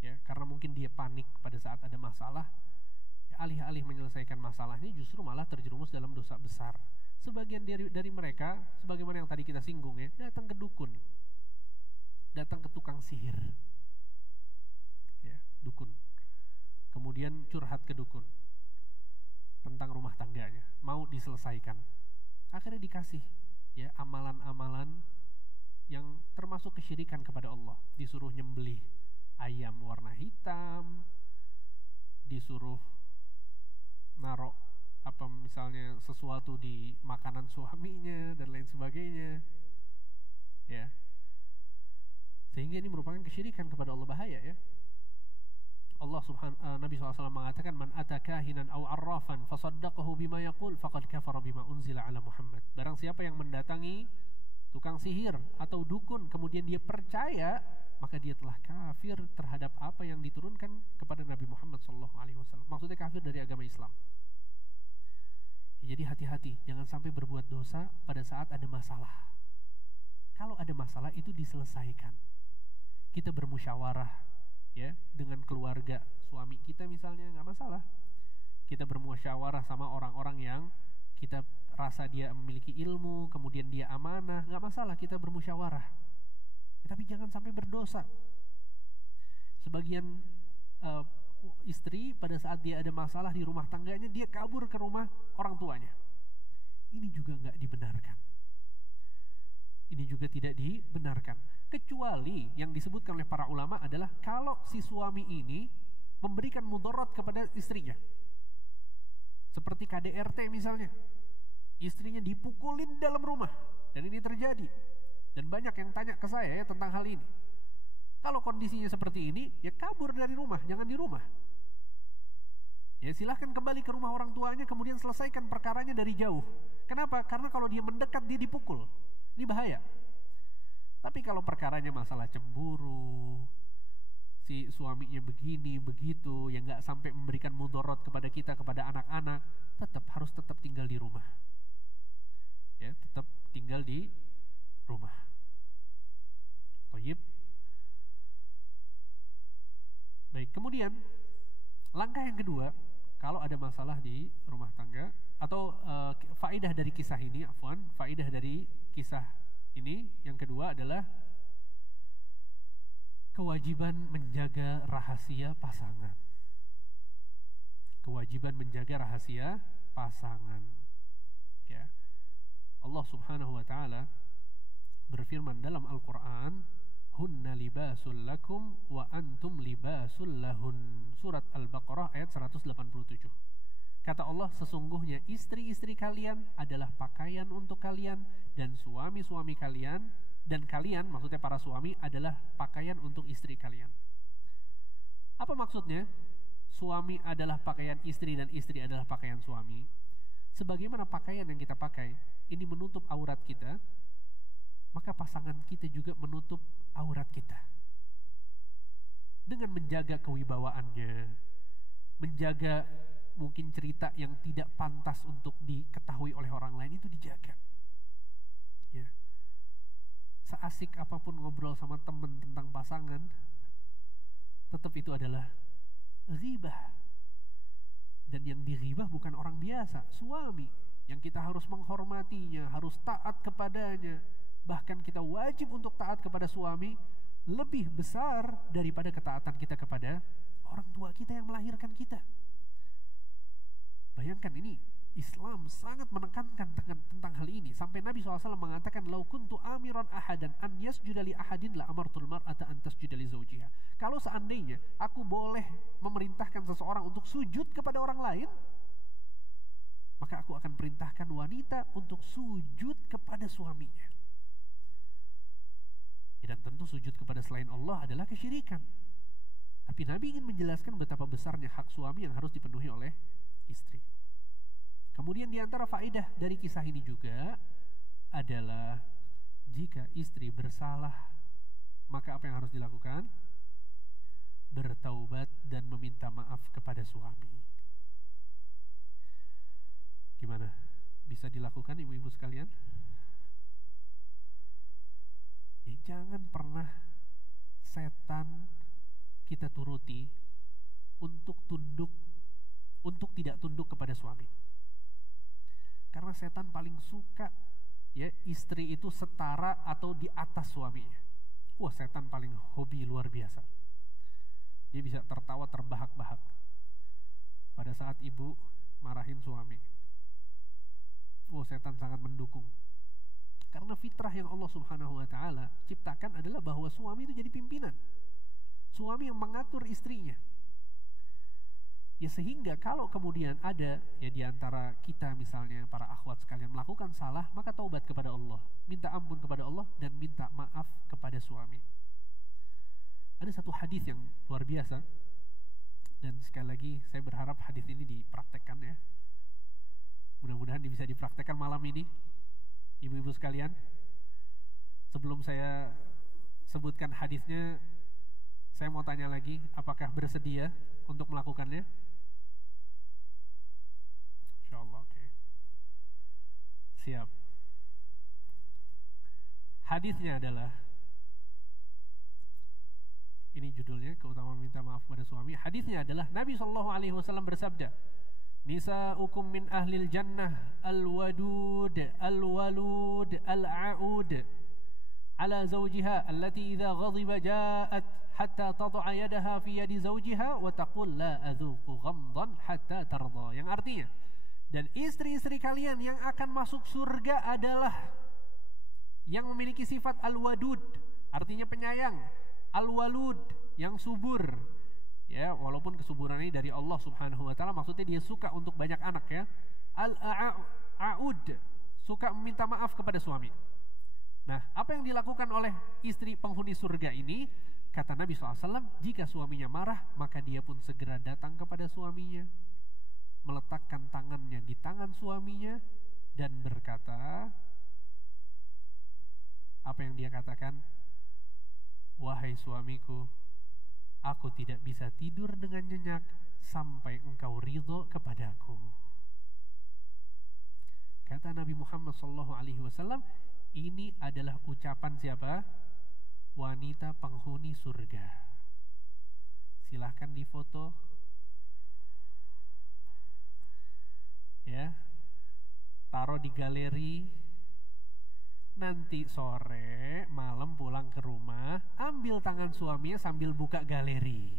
ya, karena mungkin dia panik pada saat ada masalah, ya, alih-alih menyelesaikan masalahnya justru malah terjerumus dalam dosa besar. Sebagian dari mereka, sebagaimana yang tadi kita singgung, ya, datang ke dukun, datang ke tukang sihir, ya, dukun, kemudian curhat ke dukun tentang rumah tangganya, mau diselesaikan. Akhirnya dikasih, ya, amalan-amalan yang termasuk kesyirikan kepada Allah. Disuruh nyembelih ayam warna hitam, disuruh naruh misalnya sesuatu di makanan suaminya dan lain sebagainya, ya. Sehingga ini merupakan kesyirikan kepada Allah, bahaya, ya. Nabi SAW mengatakan, man ataka hinan aw arrafan fasaddaqahu bima yaqul faqad kafara bima unzila ala Muhammad. Barang siapa yang mendatangi tukang sihir atau dukun kemudian dia percaya, maka dia telah kafir terhadap apa yang diturunkan kepada Nabi Muhammad SAW. Maksudnya kafir dari agama Islam. Jadi hati-hati, jangan sampai berbuat dosa pada saat ada masalah. Kalau ada masalah itu diselesaikan. Kita bermusyawarah, ya, dengan keluarga suami kita misalnya, nggak masalah. Kita bermusyawarah sama orang-orang yang kita rasa dia memiliki ilmu, kemudian dia amanah, nggak masalah kita bermusyawarah. Ya, tapi jangan sampai berdosa. Sebagian istri pada saat dia ada masalah di rumah tangganya, dia kabur ke rumah orang tuanya. Ini juga nggak dibenarkan. Ini juga tidak dibenarkan. Kecuali yang disebutkan oleh para ulama adalah kalau si suami ini memberikan mudarat kepada istrinya. Seperti KDRT misalnya. Istrinya dipukulin dalam rumah. Dan ini terjadi. Dan banyak yang tanya ke saya ya tentang hal ini. Kalau kondisinya seperti ini, ya kabur dari rumah, jangan di rumah. Ya silahkan kembali ke rumah orang tuanya, kemudian selesaikan perkaranya dari jauh. Kenapa? Karena kalau dia mendekat, dia dipukul. Ini bahaya. Tapi kalau perkaranya masalah cemburu, si suaminya begini, begitu, yang gak sampai memberikan mudarat kepada kita, kepada anak-anak, harus tetap tinggal di rumah. Ya, tetap tinggal di rumah. Thayyib. Baik, kemudian langkah yang kedua, kalau ada masalah di rumah tangga, atau faedah dari kisah ini, faedah dari kisah ini yang kedua adalah kewajiban menjaga rahasia pasangan. Kewajiban menjaga rahasia pasangan. Ya. Allah Subhanahu wa taala berfirman dalam Al-Qur'an, "Hunna libasul lakum wa antum libasul lahun." Surat Al-Baqarah ayat 187. Kata Allah, sesungguhnya istri-istri kalian adalah pakaian untuk kalian, dan suami-suami kalian, dan kalian, maksudnya para suami, adalah pakaian untuk istri kalian. Apa maksudnya? Suami adalah pakaian istri dan istri adalah pakaian suami. Sebagaimana pakaian yang kita pakai ini menutup aurat kita, maka pasangan kita juga menutup aurat kita. Dengan menjaga kewibawaannya, menjaga mungkin cerita yang tidak pantas untuk diketahui oleh orang lain itu dijaga. Ya. Seasik apapun ngobrol sama teman tentang pasangan, tetap itu adalah ghibah. Dan yang diribah bukan orang biasa, suami yang kita harus menghormatinya, harus taat kepadanya. Bahkan kita wajib untuk taat kepada suami lebih besar daripada ketaatan kita kepada orang tua kita yang melahirkan kita. Bayangkan ini, Islam sangat menekankan tentang hal ini. Sampai Nabi SAW mengatakan, "Lau kuntu amiran ahadan an yasjuda li ahadin la amartul mar'ata an tasjuda li zawjiha." Kalau seandainya aku boleh memerintahkan seseorang untuk sujud kepada orang lain, maka aku akan perintahkan wanita untuk sujud kepada suaminya. Dan tentu sujud kepada selain Allah adalah kesyirikan. Tapi Nabi ingin menjelaskan betapa besarnya hak suami yang harus dipenuhi oleh istri. Kemudian di antara faedah dari kisah ini juga adalah jika istri bersalah, maka apa yang harus dilakukan? Bertaubat dan meminta maaf kepada suami. Gimana? Bisa dilakukan ibu-ibu sekalian? Ya, jangan pernah setan kita turuti untuk tidak tunduk kepada suami. Karena setan paling suka ya istri itu setara atau di atas suaminya. Wah, setan paling hobi luar biasa. Dia bisa tertawa terbahak-bahak pada saat ibu marahin suami. Oh, setan sangat mendukung. Karena fitrah yang Allah Subhanahu wa taala ciptakan adalah bahwa suami itu jadi pimpinan. Suami yang mengatur istrinya. Ya sehingga kalau kemudian ada ya di antara kita misalnya para akhwat sekalian melakukan salah, maka taubat kepada Allah, minta ampun kepada Allah dan minta maaf kepada suami. Ada satu hadis yang luar biasa dan sekali lagi saya berharap hadis ini dipraktekkan ya. Mudah-mudahan bisa dipraktekkan malam ini, ibu-ibu sekalian. Sebelum saya sebutkan hadisnya, saya mau tanya lagi, apakah bersedia untuk melakukannya? Insyaallah, oke. Siap. Hadisnya adalah, ini judulnya, keutamaan minta maaf pada suami. Hadisnya adalah Nabi SAW bersabda, "Nisa'ukum min ahlil jannah al-wadud al-walud al-a'ud ala zawjiha allati idza ghadiba ja'at hatta tad'a yadaha fi yadi zawjiha wa taqul la adzuqu ghamdan hatta tarda. Yang artinya, dan istri-istri kalian yang akan masuk surga adalah yang memiliki sifat al-wadud, artinya penyayang, al-walud, yang subur. Ya, walaupun kesuburan ini dari Allah Subhanahu wa taala, maksudnya dia suka untuk banyak anak ya. Al-a'ud, suka meminta maaf kepada suami. Nah, apa yang dilakukan oleh istri penghuni surga ini? Kata Nabi SAW, jika suaminya marah, maka dia pun segera datang kepada suaminya, meletakkan tangannya di tangan suaminya dan berkata, apa yang dia katakan? Wahai suamiku, aku tidak bisa tidur dengan nyenyak sampai engkau ridho kepadaku. Kata Nabi Muhammad SAW, ini adalah ucapan siapa? Wanita penghuni surga. Silahkan difoto. Ya, taruh di galeri. Nanti sore, malam pulang ke rumah, ambil tangan suaminya sambil buka galeri.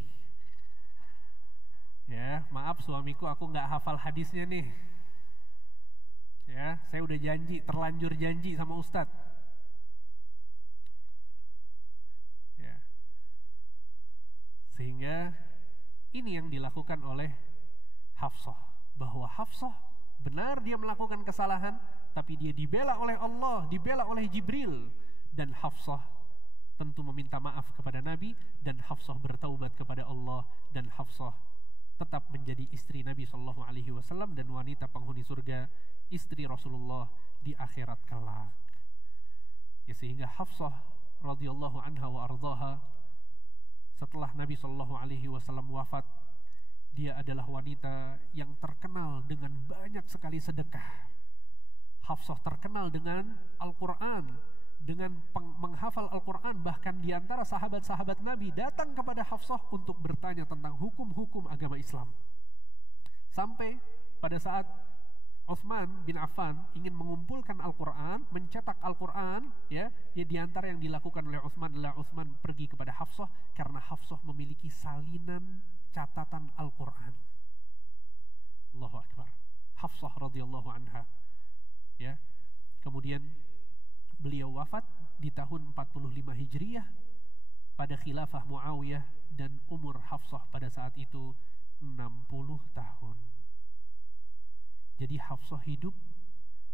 Ya, maaf suamiku, aku nggak hafal hadisnya nih. Ya, saya udah janji, terlanjur janji sama Ustadz. Ya. Sehingga ini yang dilakukan oleh Hafsah, bahwa Hafsah benar dia melakukan kesalahan, tapi dia dibela oleh Allah, dibela oleh Jibril, dan Hafsah tentu meminta maaf kepada Nabi, dan Hafsah bertaubat kepada Allah, dan Hafsah tetap menjadi istri Nabi SAW dan wanita penghuni surga, istri Rasulullah di akhirat kelak. Ya, sehingga Hafsah radhiyallahu anha wa ardhaha, setelah Nabi SAW wafat, dia adalah wanita yang terkenal dengan banyak sekali sedekah. Hafsah terkenal dengan Al-Quran, dengan menghafal Al-Quran. Bahkan diantara sahabat-sahabat Nabi datang kepada Hafsah untuk bertanya tentang hukum-hukum agama Islam. Sampai pada saat Utsman bin Affan ingin mengumpulkan Al-Quran, mencetak Al-Quran, ya diantara yang dilakukan oleh Utsman adalah Utsman pergi kepada Hafsah, karena Hafsah memiliki salinan catatan Al-Quran. Allahu Akbar. Hafsah radhiyallahu anha. Ya. Kemudian beliau wafat di tahun 45 Hijriah pada khilafah Muawiyah, dan umur Hafsah pada saat itu 60 tahun. Jadi Hafsah hidup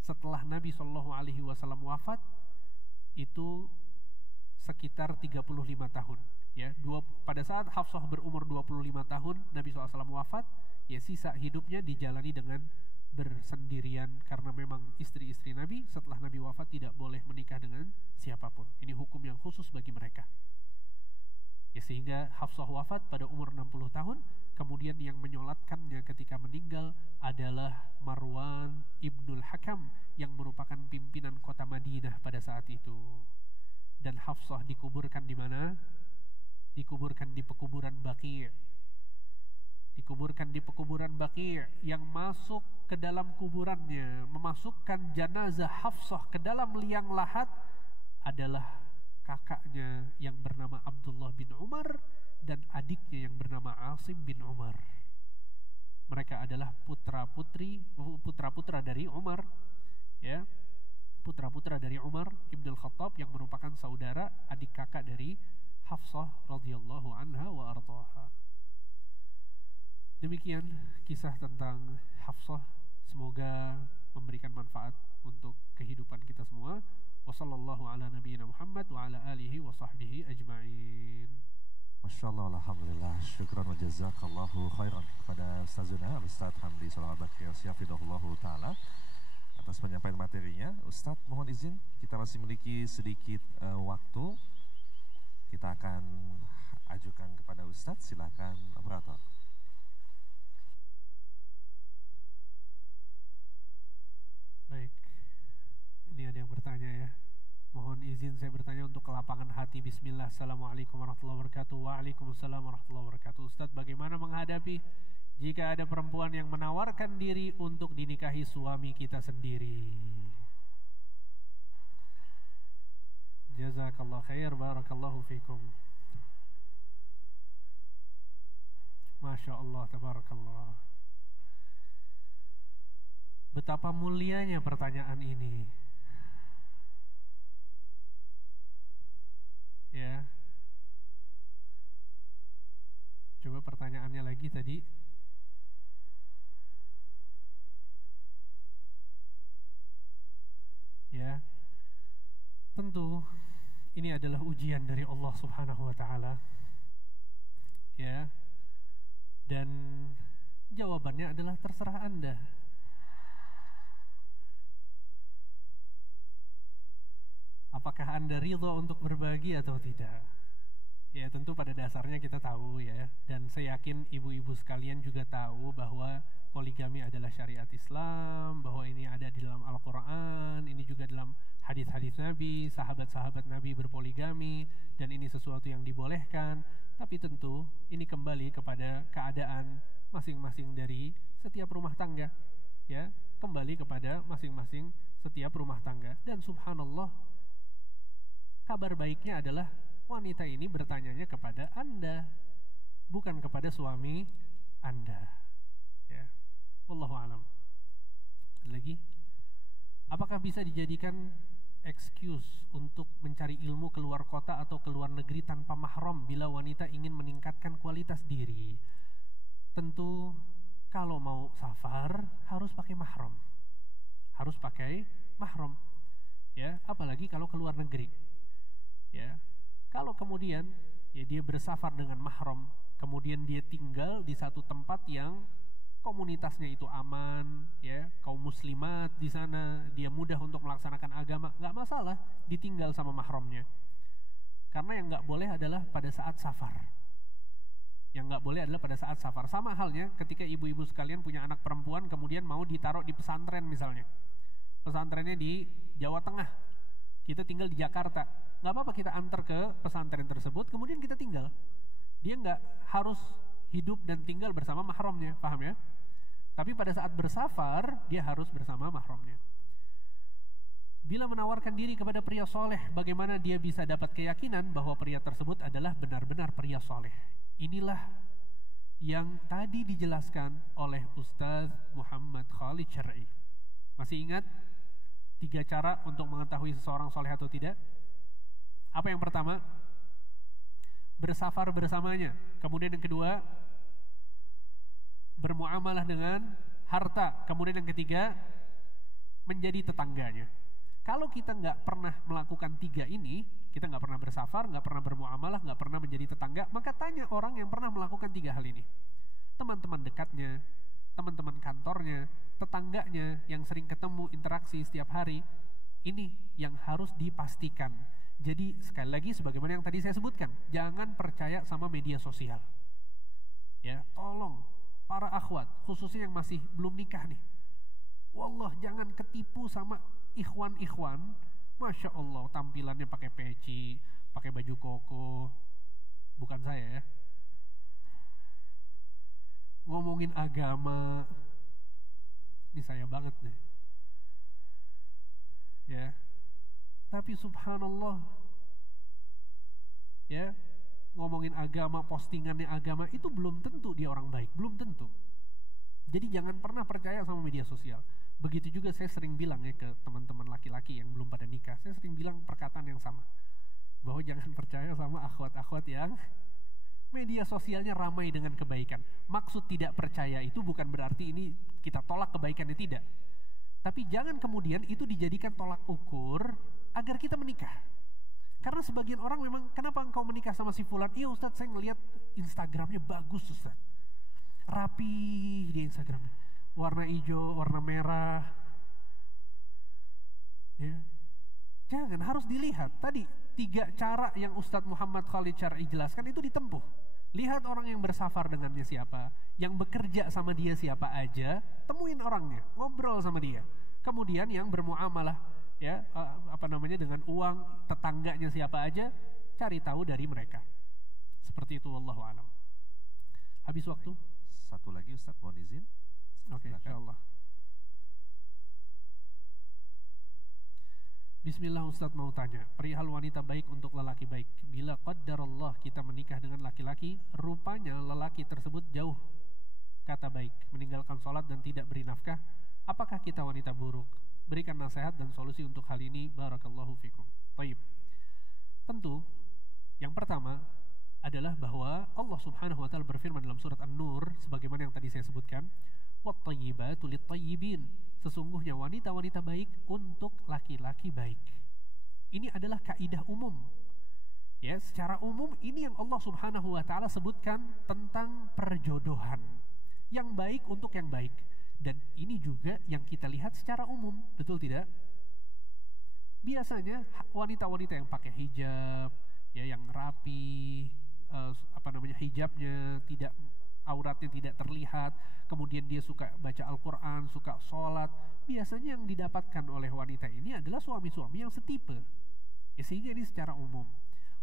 setelah Nabi SAW wafat itu sekitar 35 tahun. Ya, pada saat Hafsah berumur 25 tahun, Nabi SAW wafat, ya sisa hidupnya dijalani dengan bersendirian, karena memang istri-istri Nabi setelah Nabi wafat tidak boleh menikah dengan siapapun. Ini hukum yang khusus bagi mereka. Ya, sehingga Hafsah wafat pada umur 60 tahun. Kemudian yang menyolatkannya ketika meninggal adalah Marwan Ibnul Hakam, yang merupakan pimpinan kota Madinah pada saat itu. Dan Hafsah dikuburkan di mana? Dikuburkan di pekuburan Baqi'. Dikuburkan di pekuburan Baqi', yang masuk ke dalam kuburannya, memasukkan jenazah Hafsah ke dalam liang lahat adalah kakaknya yang bernama Abdullah bin Umar dan adiknya yang bernama Asim bin Umar. Mereka adalah putra-putra dari Umar, ya, putra-putra dari Umar Ibn al-Khattab, yang merupakan saudara adik kakak dari Hafsah radhiyallahu anha wa ardhaha. Demikian kisah tentang Hafsah. Semoga memberikan manfaat untuk kehidupan kita semua. Wassallallahu ala nabiyyina Muhammad wa ala alihi wa sahbihi ajma'in. Masya Allah, alhamdulillah, syukran wa jazakallahu khairan kepada Ustazuna Ustaz Hamdi Shalawat Bakri Syafidahullahu ta'ala atas penyampaian materinya. Ustaz, mohon izin, kita masih memiliki sedikit waktu. Kita akan ajukan kepada Ustaz, silakan operator. Baik, ini ada yang bertanya ya. Mohon izin saya bertanya untuk kelapangan hati. Bismillah. Assalamualaikum warahmatullahi wabarakatuh. Waalaikumsalam warahmatullahi wabarakatuh. Ustadz, bagaimana menghadapi jika ada perempuan yang menawarkan diri untuk dinikahi suami kita sendiri? Jazakallah khair, barakallahu fikum. Masya Allah, tabarakallah. Betapa mulianya pertanyaan ini. Ya. Coba pertanyaannya lagi tadi. Ya. Tentu ini adalah ujian dari Allah Subhanahu wa taala. Ya. Dan jawabannya adalah terserah Anda. Apakah Anda ridho untuk berbagi atau tidak? Ya tentu pada dasarnya kita tahu ya. Dan saya yakin ibu-ibu sekalian juga tahu bahwa poligami adalah syariat Islam, bahwa ini ada di dalam Al-Quran, ini juga dalam hadis-hadis Nabi, sahabat-sahabat Nabi berpoligami, dan ini sesuatu yang dibolehkan. Tapi tentu ini kembali kepada keadaan masing-masing dari setiap rumah tangga, ya, kembali kepada masing-masing setiap rumah tangga. Dan subhanallah, kabar baiknya adalah wanita ini bertanyanya kepada Anda, bukan kepada suami Anda. Ya, wallahu alam. Ada lagi? Apakah bisa dijadikan excuse untuk mencari ilmu keluar kota atau keluar negeri tanpa mahram bila wanita ingin meningkatkan kualitas diri? Tentu kalau mau safar harus pakai mahram. Harus pakai mahram. Ya, apalagi kalau keluar negeri. Ya. Kalau kemudian ya dia bersafar dengan mahram, kemudian dia tinggal di satu tempat yang komunitasnya itu aman, ya, kaum muslimat di sana, dia mudah untuk melaksanakan agama, nggak masalah ditinggal sama mahramnya. Karena yang nggak boleh adalah pada saat safar. Yang nggak boleh adalah pada saat safar. Sama halnya ketika ibu-ibu sekalian punya anak perempuan kemudian mau ditaruh di pesantren misalnya. Pesantrennya di Jawa Tengah, kita tinggal di Jakarta. Nggak apa-apa kita antar ke pesantren tersebut, kemudian kita tinggal. Dia nggak harus hidup dan tinggal bersama mahramnya, paham ya? Tapi pada saat bersafar, dia harus bersama mahramnya. Bila menawarkan diri kepada pria soleh, bagaimana dia bisa dapat keyakinan bahwa pria tersebut adalah benar-benar pria soleh? Inilah yang tadi dijelaskan oleh Ustaz Muhammad Khalid Syar'i. Masih ingat 3 cara untuk mengetahui seseorang soleh atau tidak? Apa yang pertama? Bersafar bersamanya. Kemudian yang kedua, bermuamalah dengan harta. Kemudian yang ketiga, menjadi tetangganya. Kalau kita nggak pernah melakukan 3 ini, kita nggak pernah bersafar, nggak pernah bermuamalah, nggak pernah menjadi tetangga, maka tanya orang yang pernah melakukan 3 hal ini. Teman-teman dekatnya, teman-teman kantornya, tetangganya yang sering ketemu, interaksi setiap hari. Ini yang harus dipastikan. Jadi sekali lagi sebagaimana yang tadi saya sebutkan, jangan percaya sama media sosial. Ya, tolong para akhwat, khususnya yang masih belum nikah nih. Wallah, jangan ketipu sama ikhwan-ikhwan. Masya Allah, tampilannya pakai peci, pakai baju koko. Bukan saya ya. Ngomongin agama, ini saya banget deh. Ya. Tapi subhanallah, ya, ngomongin agama, postingannya agama, itu belum tentu dia orang baik, belum tentu. Jadi jangan pernah percaya sama media sosial. Begitu juga saya sering bilang ya ke teman-teman laki-laki yang belum pada nikah, saya sering bilang perkataan yang sama, bahwa jangan percaya sama akhwat-akhwat yang media sosialnya ramai dengan kebaikan. Maksud tidak percaya itu bukan berarti ini kita tolak kebaikannya, tidak. Tapi jangan kemudian itu dijadikan tolak ukur agar kita menikah. Karena sebagian orang memang, kenapa engkau menikah sama si fulan? Iya Ustaz, saya ngelihat Instagramnya bagus Ustaz, rapi di Instagramnya, warna hijau, warna merah. Ya. Jangan, harus dilihat. Tadi 3 cara yang Ustaz Muhammad Khalid Syar'i jelaskan itu ditempuh. Lihat orang yang bersafar dengannya siapa, yang bekerja sama dia siapa aja, temuin orangnya, ngobrol sama dia. Kemudian yang bermuamalah, ya, dengan uang, tetangganya siapa aja, cari tahu dari mereka. Seperti itu, wallahu a'lam. Habis waktu? Satu lagi Ustaz, mohon izin. Oke, insyaallah. Bismillah, Ustadz mau tanya, perihal wanita baik untuk lelaki baik. Bila qaddarallah kita menikah dengan laki-laki, rupanya lelaki tersebut jauh kata baik, meninggalkan sholat dan tidak beri nafkah, apakah kita wanita buruk? Berikan nasihat dan solusi untuk hal ini. Barakallahu fikum. Baik. Tentu, yang pertama adalah bahwa Allah Subhanahu wa taala berfirman dalam surat An-Nur sebagaimana yang tadi saya sebutkan, wat-thayyibatu lit-thayyibin. Sesungguhnya wanita-wanita baik untuk laki-laki baik. Ini adalah kaidah umum. Ya, secara umum ini yang Allah Subhanahu wa taala sebutkan tentang perjodohan. Yang baik untuk yang baik. Dan ini juga yang kita lihat secara umum, betul tidak? Biasanya wanita-wanita yang pakai hijab, ya, yang rapi, hijabnya tidak, auratnya tidak terlihat, kemudian dia suka baca Al-Quran, suka sholat, biasanya yang didapatkan oleh wanita ini adalah suami-suami yang setipe. Ya, sehingga ini secara umum.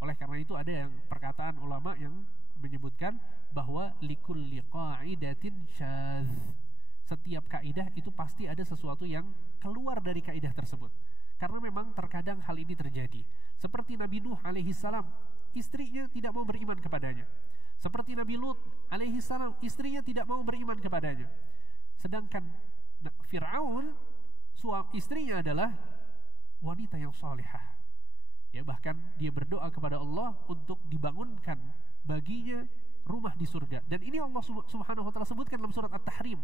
Oleh karena itu ada yang perkataan ulama yang menyebutkan bahwa likulli qa'idatin syadz. Setiap kaidah itu pasti ada sesuatu yang keluar dari kaidah tersebut. Karena memang terkadang hal ini terjadi. Seperti Nabi Nuh alaihi salam, istrinya tidak mau beriman kepadanya. Seperti Nabi Lut alaihi salam, istrinya tidak mau beriman kepadanya. Sedangkan Fir'aun, istrinya adalah wanita yang salihah. Ya, bahkan dia berdoa kepada Allah untuk dibangunkan baginya rumah di surga. Dan ini Allah Subhanahu wa taala sebutkan dalam surat At-Tahrim.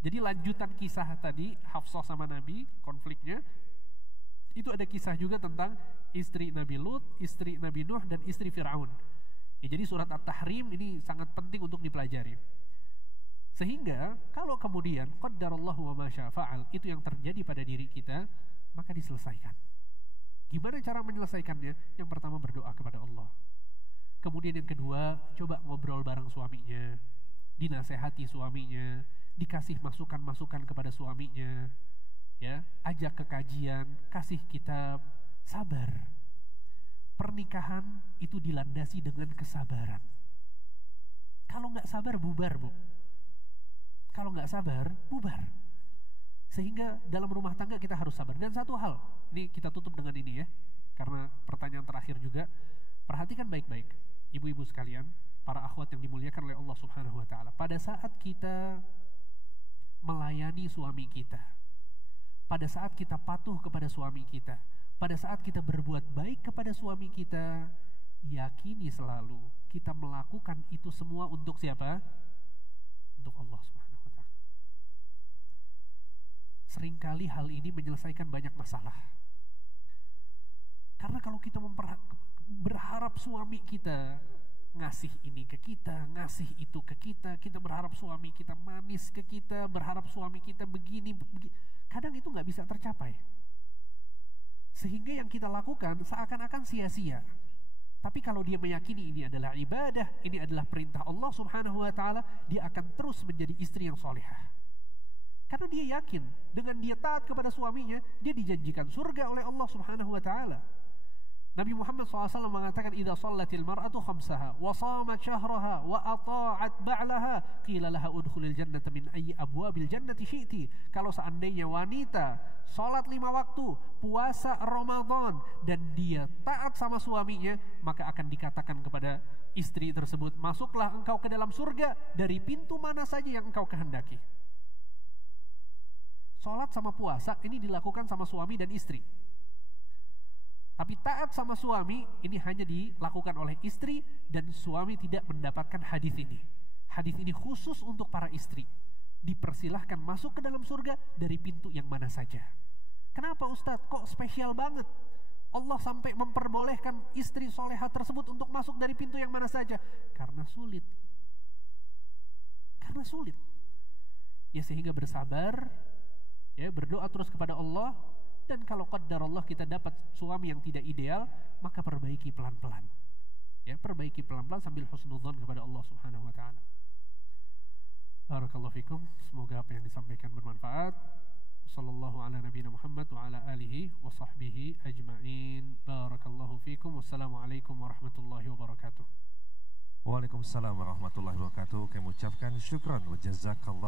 Jadi lanjutan kisah tadi Hafsah sama Nabi, konfliknya, itu ada kisah juga tentang istri Nabi Lut, istri Nabi Nuh, dan istri Fir'aun. Ya, jadi surat At-Tahrim ini sangat penting untuk dipelajari. Sehingga kalau kemudian qaddarallahu wa ma syaa fa'al, itu yang terjadi pada diri kita, maka diselesaikan. Gimana cara menyelesaikannya? Yang pertama berdoa kepada Allah. Kemudian yang kedua, coba ngobrol bareng suaminya, dinasehati suaminya, dikasih masukan-masukan kepada suaminya, ya, ajak ke kajian, kasih kitab, sabar. Pernikahan itu dilandasi dengan kesabaran. Kalau nggak sabar, bubar, Bu. Kalau nggak sabar, bubar. Sehingga dalam rumah tangga kita harus sabar. Dan satu hal, ini kita tutup dengan ini ya, karena pertanyaan terakhir juga, perhatikan baik-baik, ibu-ibu sekalian, para akhwat yang dimuliakan oleh Allah Subhanahu wa taala. Pada saat kita melayani suami kita, pada saat kita patuh kepada suami kita, pada saat kita berbuat baik kepada suami kita, yakini selalu kita melakukan itu semua untuk siapa? Untuk Allah Subhanahu wa taala. Seringkali hal ini menyelesaikan banyak masalah. Karena kalau kita berharap suami kita ngasih ini ke kita, ngasih itu ke kita, kita berharap suami kita manis ke kita, berharap suami kita begini, kadang itu nggak bisa tercapai. Sehingga yang kita lakukan seakan-akan sia-sia. Tapi kalau dia meyakini ini adalah ibadah, ini adalah perintah Allah Subhanahu wa taala, dia akan terus menjadi istri yang solehah. Karena dia yakin dengan dia taat kepada suaminya, dia dijanjikan surga oleh Allah Subhanahu wa taala. Nabi Muhammad SAW mengatakan, "Idza shallatil mar'atu khamsaha wa shamat syahraha wa ata'at ba'laha, qila laha udkhulil jannata min ayyi abwabil jannati syi'ti." Kalau seandainya wanita salat 5 waktu, puasa Ramadan, dan dia taat sama suaminya, maka akan dikatakan kepada istri tersebut, "Masuklah engkau ke dalam surga dari pintu mana saja yang engkau kehendaki." Salat sama puasa ini dilakukan sama suami dan istri. Tapi taat sama suami ini hanya dilakukan oleh istri, dan suami tidak mendapatkan hadis ini. Hadis ini khusus untuk para istri. Dipersilahkan masuk ke dalam surga dari pintu yang mana saja. Kenapa Ustadz? Kok spesial banget? Allah sampai memperbolehkan istri soleha tersebut untuk masuk dari pintu yang mana saja? Karena sulit. Karena sulit. Ya, sehingga bersabar, ya, berdoa terus kepada Allah. Dan kalau qaddar Allah kita dapat suami yang tidak ideal, maka perbaiki pelan-pelan. Ya, perbaiki pelan-pelan sambil husnudzon kepada Allah Subhanahu wa taala. Barakallahu fikum. Semoga apa yang disampaikan bermanfaat. Sallallahu ala nabiyina Muhammad wa ala alihi wa sahbihi ajma'in. Barakallahu fikum. Wassalamualaikum warahmatullahi wabarakatuh. Waalaikumsalam warahmatullahi wabarakatuh. Kami ucapkan syukran wa jazakallah